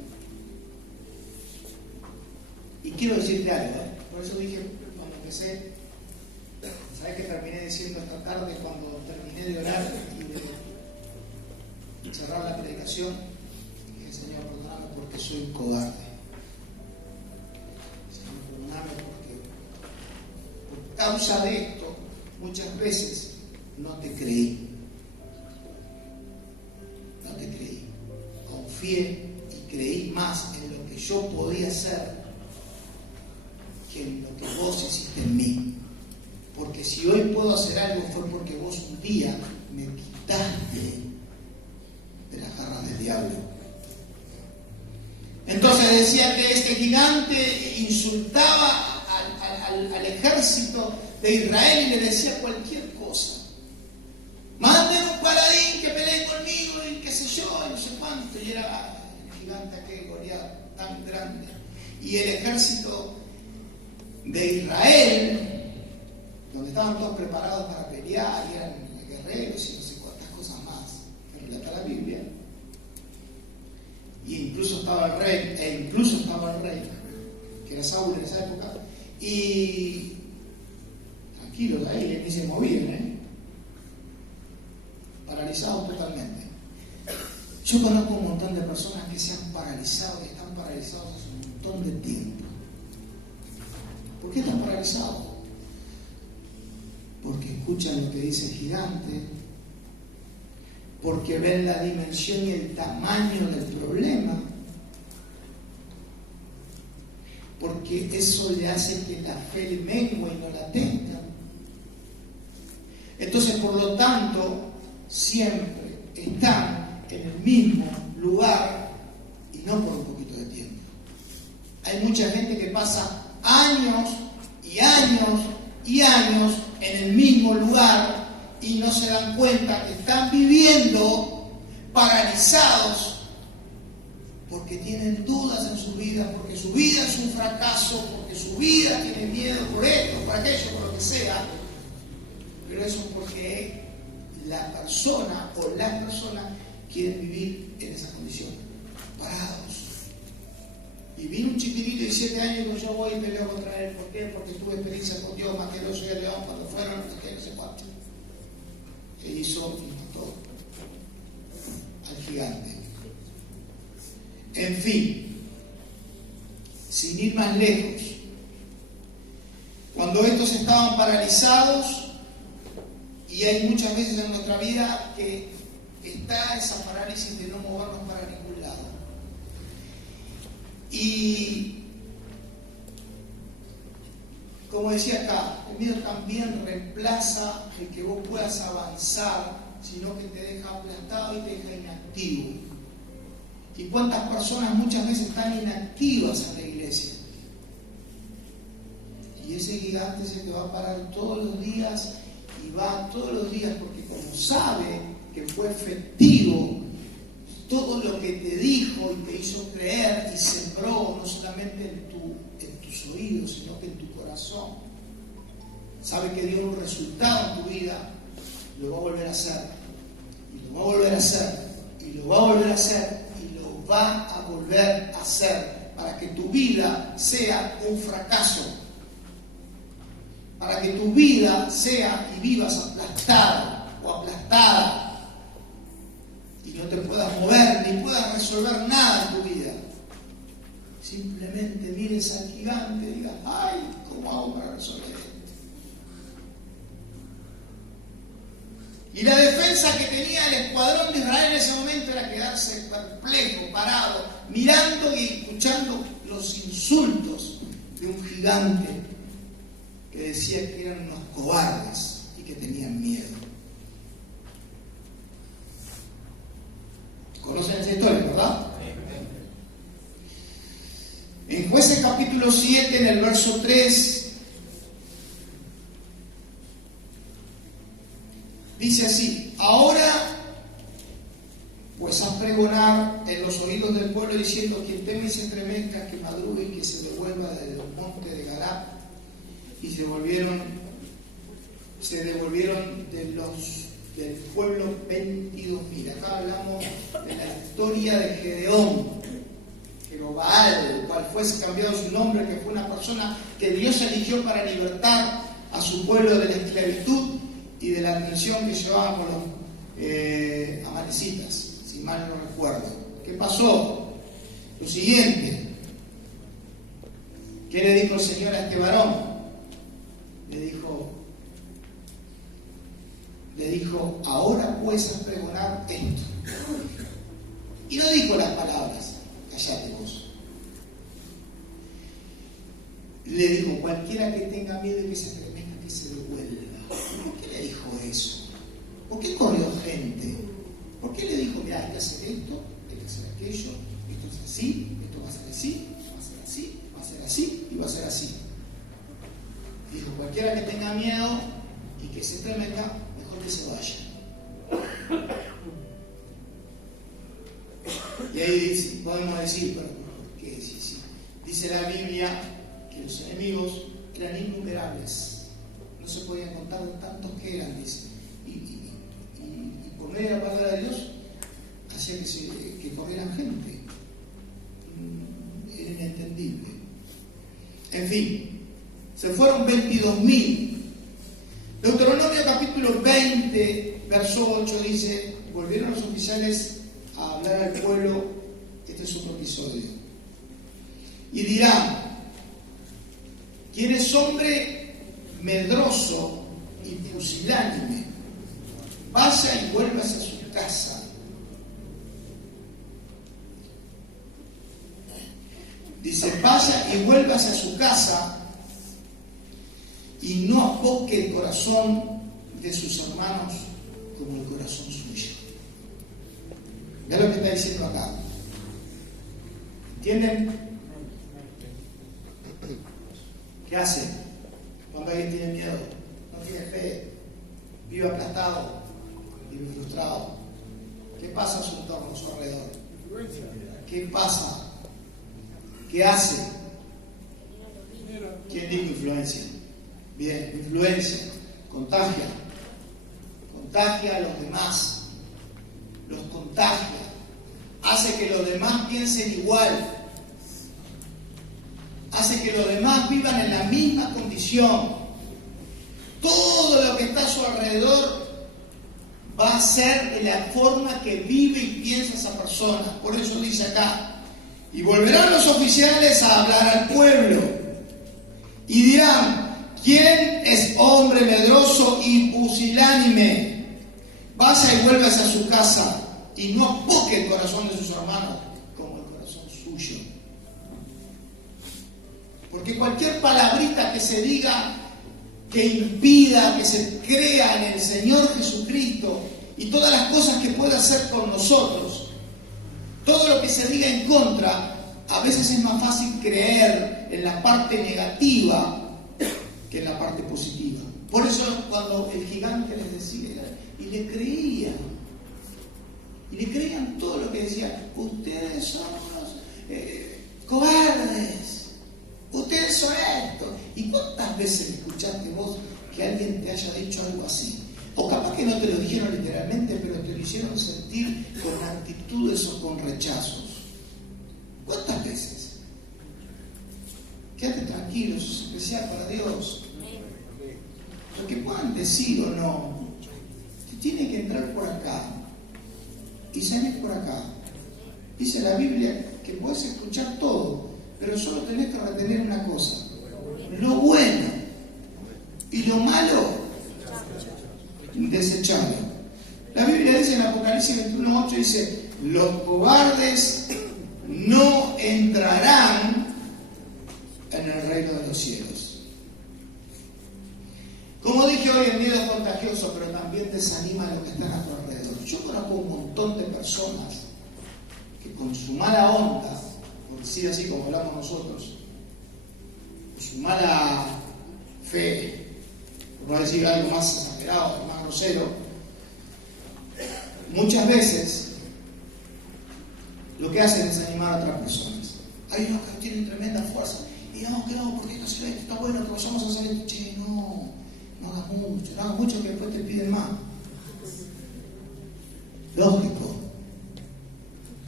y quiero decirte algo, por eso dije cuando empecé, ¿sabes qué terminé diciendo esta tarde cuando terminé de orar y de cerrar la predicación? Señor, perdóname porque soy un cobarde. Señor, perdóname porque por causa de esto muchas veces no te creí. Confié y creí más en lo que yo podía hacer que en lo que vos hiciste en mí. Porque si hoy puedo hacer algo fue porque vos un día me quitaste de las garras del diablo. Entonces decía que este gigante insultaba al ejército de Israel y le decía cualquier cosa. Manden un paladín que pelee conmigo y qué sé yo, y no sé cuánto. Y era el gigante aquel Goliat tan grande. Y el ejército de Israel, donde estaban todos preparados para pelear, y eran guerreros y no sé cuántas cosas más que relata la Biblia. Y incluso estaba el rey, que era Saúl en esa época, y tranquilos ahí, ni se movían, paralizados totalmente. Yo conozco un montón de personas que se han paralizado y están paralizados hace un montón de tiempo. ¿Por qué están paralizados? Porque escuchan lo que dice el gigante, porque ven la dimensión y el tamaño del problema, porque eso le hace que la fe le mengue y no la tenga. Entonces, por lo tanto, siempre están en el mismo lugar y no por un poquito de tiempo. Hay mucha gente que pasa años y años y años en el mismo lugar y no se dan cuenta que están viviendo paralizados porque tienen dudas en su vida, porque su vida es un fracaso, porque su vida tiene miedo por esto, por aquello, por lo que sea. Pero eso es porque la persona o las personas quieren vivir en esa condición, parados. Y vino un chiquitito de 7 años y dijo, yo voy y peleo contra él. ¿Por qué? Porque tuve experiencia con Dios, más que el oso y el león cuando fueron, no sé cuánto. E hizo y mató al gigante. En fin, sin ir más lejos, cuando estos estaban paralizados, y hay muchas veces en nuestra vida que está esa parálisis de no movernos para ningún lado. Y como decía acá, el miedo también reemplaza el que vos puedas avanzar, sino que te deja aplastado y te deja inactivo. ¿Y cuántas personas muchas veces están inactivas en la iglesia? Y ese gigante se te va a parar todos los días, y va todos los días porque como sabe que fue efectivo todo lo que te dijo y te hizo creer y sembró no solamente en tus oídos, sino que en tu corazón, sabe que dio un resultado en tu vida, lo va a volver a hacer, y lo va a volver a hacer, y lo va a volver a hacer, y lo va a volver a hacer, para que tu vida sea un fracaso, para que tu vida sea y vivas aplastado o aplastada, y no te puedas mover ni puedas resolver nada en tu vida. Simplemente mires al gigante y digas, ay, ¿cómo hago para resolver esto? Y la defensa que tenía el escuadrón de Israel en ese momento era quedarse perplejo, parado, mirando y escuchando los insultos de un gigante que decía que eran unos cobardes y que tenían miedo. ¿Conocen esa historia, verdad? En Jueces capítulo 7, en el verso 3, dice así: ahora pues haz pregonar en los oídos del pueblo diciendo: quien teme y se estremezca, que madrugue y que se devuelva del monte de Galad. Y se devolvieron del pueblo 22.000. Acá hablamos de la historia de Gedeón, Jerobbaal, el cual fue cambiado su nombre, que fue una persona que Dios eligió para libertar a su pueblo de la esclavitud y de la tensión que llevaban con los amalecitas, si mal no recuerdo. ¿Qué pasó? Lo siguiente. ¿Qué le dijo el Señor a este varón? Le dijo, ahora puedes pregonar esto. Y no dijo las palabras, callate vos. Le dijo, cualquiera que tenga miedo y que se estremezca, que se devuelva. ¿Por qué le dijo eso? ¿Por qué corrió gente? ¿Por qué le dijo, mira, hay que hacer esto, hay que hacer aquello, esto es así, esto va a ser así, va a ser así, va a ser así y va a ser así? Dijo, cualquiera que tenga miedo y que se estremezca, mejor que se vaya. Y ahí podemos decir, pero ¿por qué? Sí. Dice la Biblia que los enemigos eran innumerables, no se podían contar tantos que eran, dice. Y por medio de la palabra de Dios hacía que corrieran gente. Era inentendible. En fin. Se fueron 22.000. Deuteronomio capítulo 20, verso 8 dice: volvieron los oficiales a hablar al pueblo, este es otro episodio, y dirán: ¿quién es hombre medroso y pusilánime? Vaya y vuélvase a su casa. Dice: vaya y vuélvase a su casa, y no apoque el corazón de sus hermanos como el corazón suyo. Vean lo que está diciendo acá. ¿Entienden? ¿Qué hace cuando alguien tiene miedo? No tiene fe, vive aplastado, vive frustrado. ¿Qué pasa a su entorno, a su alrededor? ¿Qué pasa? ¿Qué hace? ¿Quién dijo influencia? Bien, influencia, contagia a los demás, los contagia, hace que los demás piensen igual, hace que los demás vivan en la misma condición. Todo lo que está a su alrededor va a ser de la forma que vive y piensa esa persona. Por eso dice acá: y volverán los oficiales a hablar al pueblo y dirán: ¿Quién es hombre medroso y pusilánime? Vaya y vuelvas a su casa y no apoque el corazón de sus hermanos como el corazón suyo. Porque cualquier palabrita que se diga que impida que se crea en el Señor Jesucristo y todas las cosas que puede hacer con nosotros, todo lo que se diga en contra, a veces es más fácil creer en la parte negativa que en la parte positiva. Por eso cuando el gigante les decía, y le creían todo lo que decía, ustedes son unos cobardes, ustedes son esto. ¿Y cuántas veces escuchaste vos que alguien te haya dicho algo así? O capaz que no te lo dijeron literalmente, pero te lo hicieron sentir con actitudes o con rechazos. ¿Cuántas veces? Quédate tranquilo, eso es especial para Dios. Lo que puedan decir o no, te tiene que entrar por acá y salir por acá. Dice la Biblia que puedes escuchar todo, pero solo tenés que retener una cosa: lo bueno, y lo malo, desecharlo. La Biblia dice en Apocalipsis 21:8, dice: los cobardes no entrarán en el reino de los cielos. Como dije hoy, el miedo es contagioso, pero también desanima a los que están a tu alrededor. Yo conozco un montón de personas que con su mala onda, por decir así como hablamos nosotros, con su mala fe, por no decir algo más exagerado, más grosero, muchas veces lo que hacen es animar a otras personas. Hay unos que tienen tremenda fuerza. Y digamos que no, porque esto está bueno, que vayamos a hacer esto. Che, no hagas mucho que después te piden más. Lógico.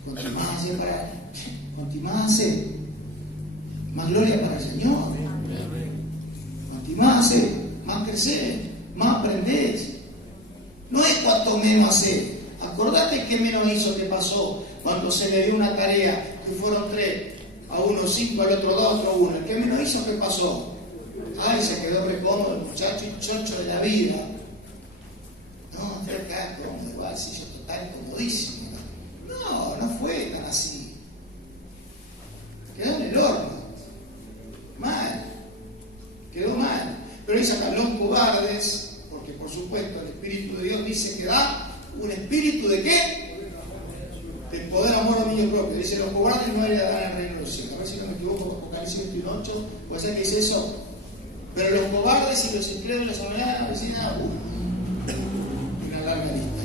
Cuanto más hace, más gloria para el Señor. Cuanto más hace, más crecer, más aprendés. No es cuanto menos hace. Acordate que menos hizo que pasó cuando se le dio una tarea, que fueron 3, a uno 5, al otro 2, a otro 1. El que menos hizo, ¿qué pasó? Ay, se quedó recómodo el muchacho y chocho de la vida. No, te quedas cómodo, igual, si yo total comodísimo. No fue tan así. Quedó en el horno. Quedó mal. Pero dice acá, los cobardes, porque por supuesto el Espíritu de Dios dice que da un espíritu de ¿qué? De poder, amor, dominio propio. Dice, los cobardes no heredarán el reino de los cielos. A ver si no me equivoco, Apocalipsis 21:8, puede ser que dice eso. Pero los cobardes y los empleados de la asamblea, la vecina, una larga lista.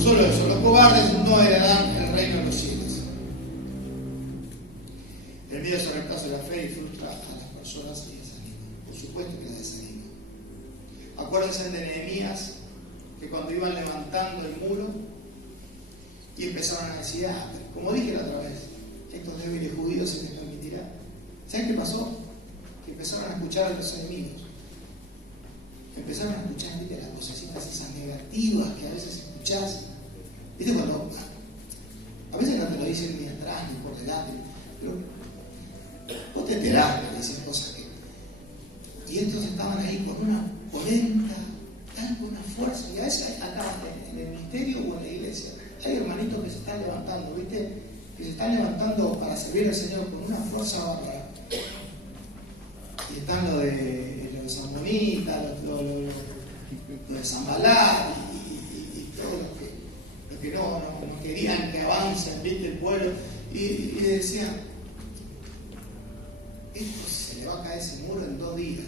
Solo eso, los cobardes no heredarán el reino de los cielos. El miedo se reemplaza la fe y frustra a las personas y desanima. Por supuesto que la desanima. Acuérdense de Nehemías, que cuando iban levantando el muro y empezaron a decir, como dije la otra vez, estos débiles judíos se les permitirá. ¿Saben qué pasó? Que empezaron a escuchar a los enemigos. Empezaron a escuchar, ¿viste? Las cosecitas esas negativas que a veces escuchás. ¿Viste? Cuando a veces no te lo dicen ni atrás ni por delante, pero vos te enterás que dicen cosas que... Y estos estaban ahí con una polenta, con una fuerza, y a veces acá en el ministerio o en la iglesia hay hermanitos que se están levantando, ¿viste? Que se están levantando para servir al Señor con una fuerza bárbara. Y están lo de San Bonita, lo de San Balá y todo lo que no querían que avancen, ¿viste? El pueblo. Y decían, esto se le va a caer ese muro en 2 días,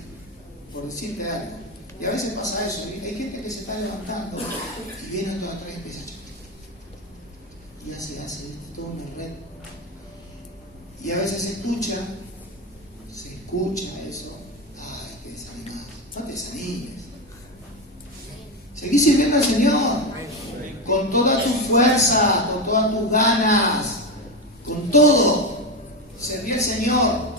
por decirte algo. Y a veces pasa eso, hay gente que se está levantando y viene toda atrás y empieza a chocar. Y hace todo una red. Y a veces se escucha eso. Ay, qué desanimado. No te desanimes. Seguí sirviendo al Señor. Con toda tu fuerza, con todas tus ganas, con todo. Serví al Señor.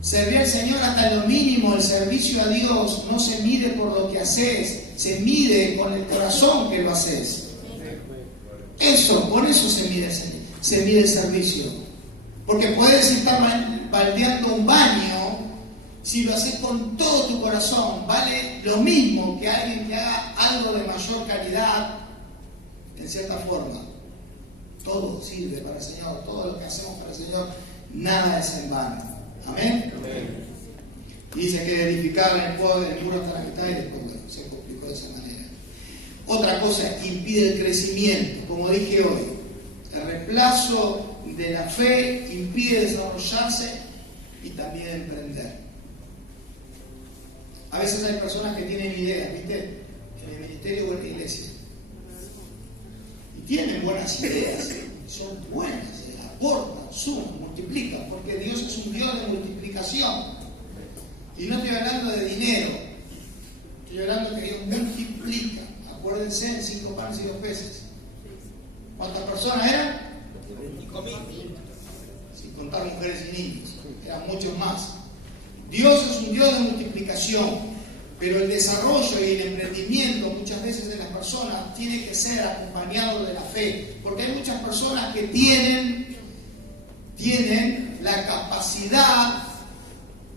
Servir al Señor hasta lo mínimo. El servicio a Dios no se mide por lo que haces, se mide con el corazón que lo haces. Por eso se mide el servicio. Porque puedes estar baldeando un baño si lo haces con todo tu corazón, vale lo mismo que alguien que haga algo de mayor calidad, en cierta forma. Todo sirve para el Señor, todo lo que hacemos para el Señor, nada es en vano. Amén. Amén. Dice que edificar el muro hasta la mitad y después se complicó de esa manera. Otra cosa que impide el crecimiento, como dije hoy, el reemplazo de la fe impide desarrollarse y también emprender. A veces hay personas que tienen ideas, ¿viste? En el ministerio o en la iglesia. Y tienen buenas ideas, son buenas, aportan, suman, multiplican, porque Dios es un Dios de multiplicación. Y no estoy hablando de dinero, estoy hablando que Dios multiplica. Acuérdense, en 5 panes y 2 peces. ¿Cuántas personas eran? 5.000. Sin contar mujeres y niños, eran muchos más. Dios es un Dios de multiplicación, pero el desarrollo y el emprendimiento muchas veces de las personas tiene que ser acompañado de la fe, porque hay muchas personas que tienen la capacidad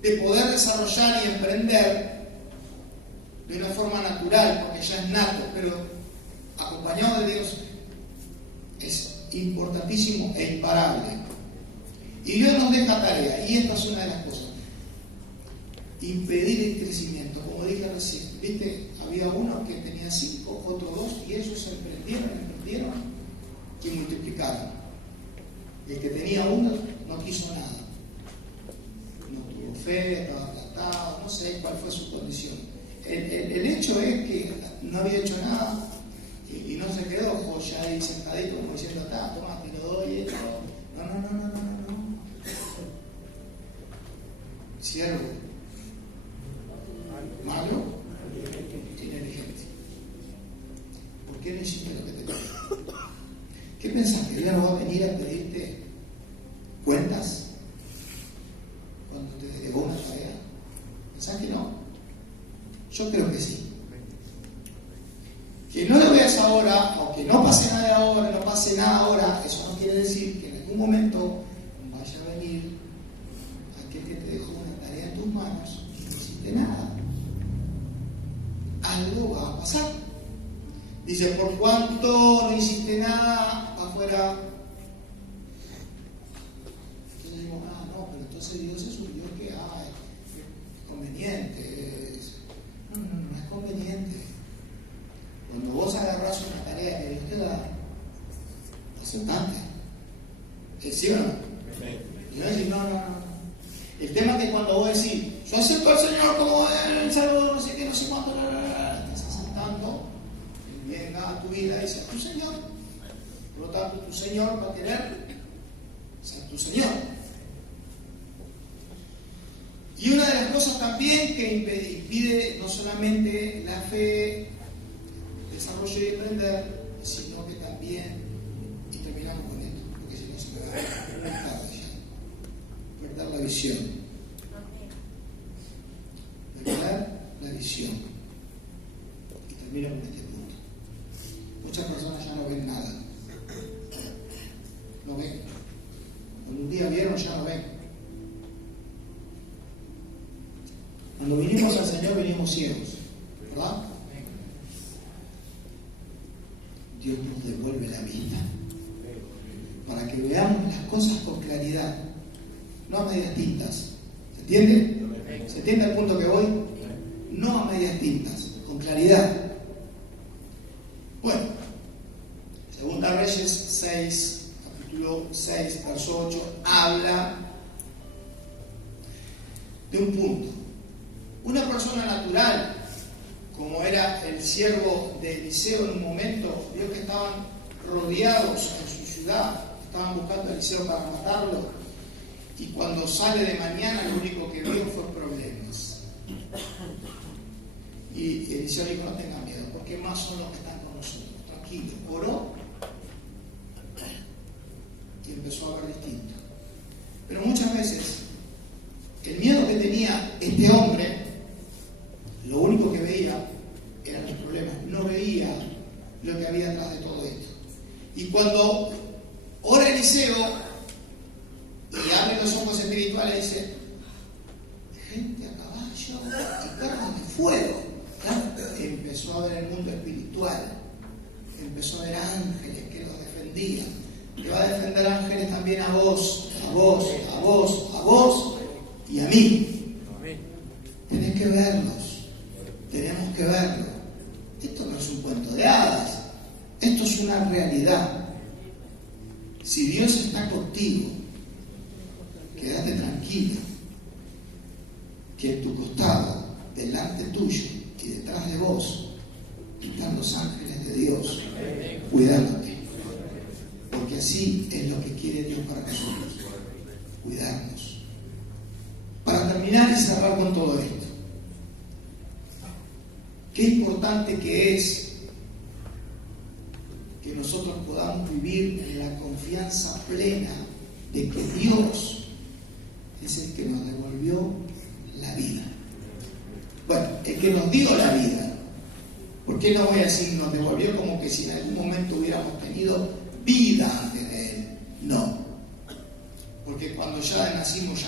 de poder desarrollar y emprender de una forma natural, porque ya es nato, pero acompañado de Dios es importantísimo e imparable. Y Dios nos deja tarea, y esta es una de las cosas: impedir el crecimiento. Como dije recién, ¿viste? Había uno que tenía 5, otros 2, y ellos emprendieron y multiplicaron. El que tenía uno no quiso nada. No tuvo fe, estaba tratado, no sé cuál fue su condición. El hecho es que no había hecho nada y no se quedó ya ahí sentadito como diciendo, toma, te lo doy, esto. No. Siervo. Malo, inteligente. ¿Por qué no hiciste lo que te pedí? ¿Qué pensás? ¿Que Dios no va a venir a pedirte cuentas cuando te delegó una tarea? ¿Pensás que no? Yo creo que sí. Que no lo veas ahora, o que no pase nada ahora, eso no quiere decir que en algún momento vaya a venir aquel que te dejó una tarea en tus manos y no hiciste nada. Algo va a pasar. Dice, por cuanto no hiciste nada, afuera. Entonces digo, no, pero entonces Dios es un Dios que es conveniente. No es conveniente. Cuando vos agarrás una tarea que Dios te da, aceptante. ¿Sí o no? Y no decir, no. El tema es que cuando vos decís, yo acepto al Señor como el Salvador, no sé qué, no sé cuánto, estás aceptando, venga a tu vida y sea tu Señor. Por lo tanto, tu Señor va a querer ser tu Señor. Y una de las cosas también que impide no solamente la fe, desarrollo y emprender, sino que también, y terminamos con esto, porque si no se me va a perder la visión. Perder la visión. Y termino con este punto. Muchas personas ya no ven nada. No ven. Cuando un día vieron, ya no ven. Cuando vinimos al Señor, venimos ciegos. ¿Verdad? Dios nos devuelve la vista para que veamos las cosas con claridad, no a medias tintas. ¿Se entiende? ¿Se entiende el punto que voy? No a medias tintas, con claridad. Bueno, Segunda Reyes 6, capítulo 6, verso 8, habla de un punto. Una persona natural, como era el siervo de Eliseo en un momento, vio que estaban rodeados en su ciudad, estaban buscando a Eliseo para matarlo, y cuando sale de mañana lo único que vio fue problemas. Y Eliseo dijo, no tengan miedo, porque más son los que están con nosotros. Tranquilo, oró y empezó a ver distinto. Pero muchas veces el miedo que tenía este hombre, lo único que veía eran los problemas, no veía lo que había atrás de todo esto. Y cuando ora Eliseo y abre los ojos espirituales, dice, gente acá yo y carros de fuego. Claro, empezó a ver el mundo espiritual, empezó a ver ángeles que los defendían. Te va a defender ángeles también a vos, a vos, a vos, a vos y a mí. Tenés que verlos, tenemos que verlo. Esto no es un cuento de hadas, esto es una realidad. Si Dios está contigo, quédate tranquila, que en tu costado, delante tuyo y detrás de vos, están los ángeles de Dios cuidándote. Porque así es lo que quiere Dios para nosotros, cuidarnos. Para terminar y cerrar con todo esto, qué importante que es que nosotros podamos vivir en la confianza plena de que Dios es el que nos devolvió la vida. Bueno, el que nos dio la vida. ¿Por qué no voy a decir nos devolvió como que si en algún momento hubiéramos tenido vida antes de Él? No. Porque cuando ya nacimos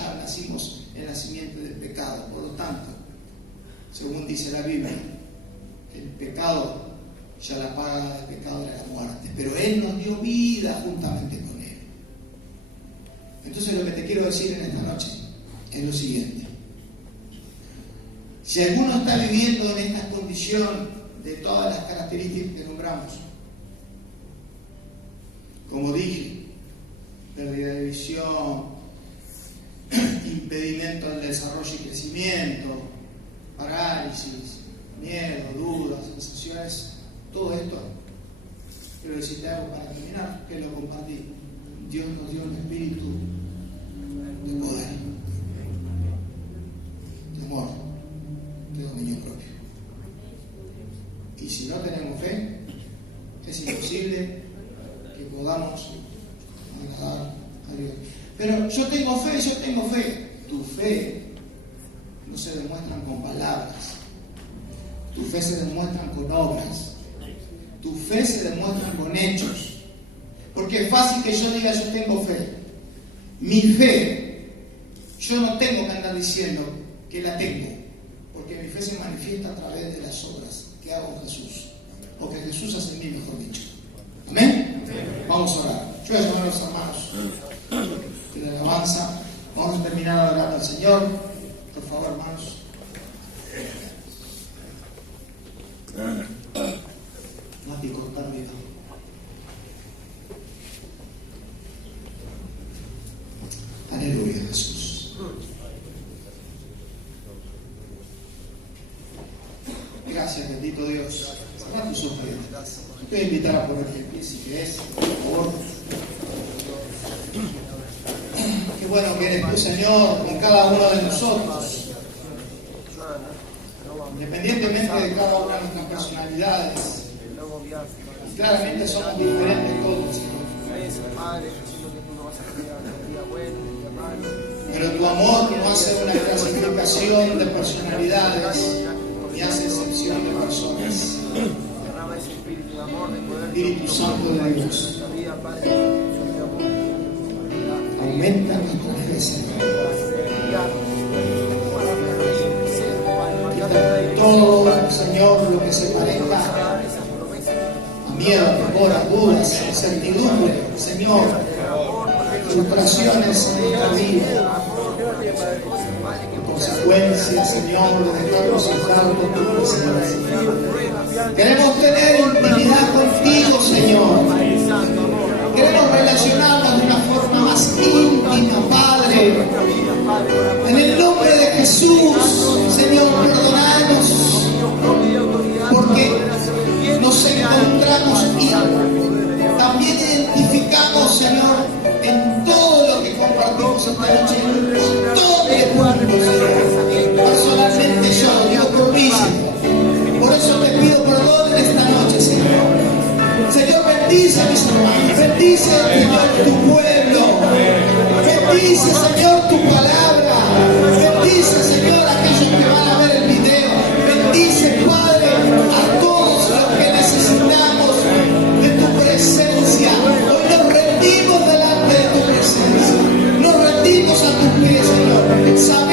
en la simiente del pecado. Por lo tanto, según dice la Biblia, el pecado, ya la paga del pecado era la muerte. Pero Él nos dio vida juntamente con Él. Entonces lo que te quiero decir en esta noche es lo siguiente. Si alguno está viviendo en esta condición de todas las características que nombramos, como dije, pérdida de visión, impedimento al desarrollo y crecimiento, parálisis, miedo, dudas, sensaciones, todo esto, quiero decirte algo para terminar, que lo compartí. Dios nos dio un espíritu de poder, de amor, de dominio propio. Y si no tenemos fe, es imposible que podamos agradar a Dios. Pero yo tengo fe. Tu fe no se demuestran con palabras. Tu fe se demuestra con obras. Tu fe se demuestra con hechos. Porque es fácil que yo diga yo tengo fe. Mi fe, yo no tengo que andar diciendo que la tengo. Porque mi fe se manifiesta a través de las obras que hago en Jesús. O que Jesús hace en mí, mejor dicho. ¿Amén? Vamos a orar. Yo voy a llamar a los hermanos de la alabanza. Vamos a terminar adorando al Señor. Por favor, hermanos. Mati, cortar vida. Aleluya, Jesús. Gracias, bendito Dios. Cerrá tus ojos. Te voy a invitar a poner de pie si querés, por favor. Qué bueno que eres tú, Señor, con cada uno de nosotros. Independientemente de cada una de nuestras personalidades. Y claramente somos diferentes todos, Señor. Pero tu amor no hace una clasificación de personalidades, ni hace excepción de personas. Espíritu Santo de Dios, aumenta nuestra fe, Señor. Quita todo, Señor, lo que se parezca a miedo, temor, a dudas, incertidumbre, Señor, frustraciones en nuestra vida. Consecuencia, Señor, de dejarnos entrar con tu presencia. Queremos tener intimidad contigo, Señor. Queremos relacionarnos de una forma más íntima, Padre. En el nombre de Jesús, Señor, perdonanos, porque nos encontramos y también identificamos, Señor, en todo lo que compartimos esta noche, en todo el mundo, Señor. Personalmente yo, Dios por mí, Señor. Por eso te pido perdón en esta noche, Señor. Señor, bendice a mis hermanos, bendice, Señor, tu pueblo, bendice, Señor, tu palabra, bendice, Señor, a aquellos que van a ver el video, bendice, Padre, a todos los que necesitamos de tu presencia. Hoy nos rendimos delante de tu presencia, nos rendimos a tus pies, Señor.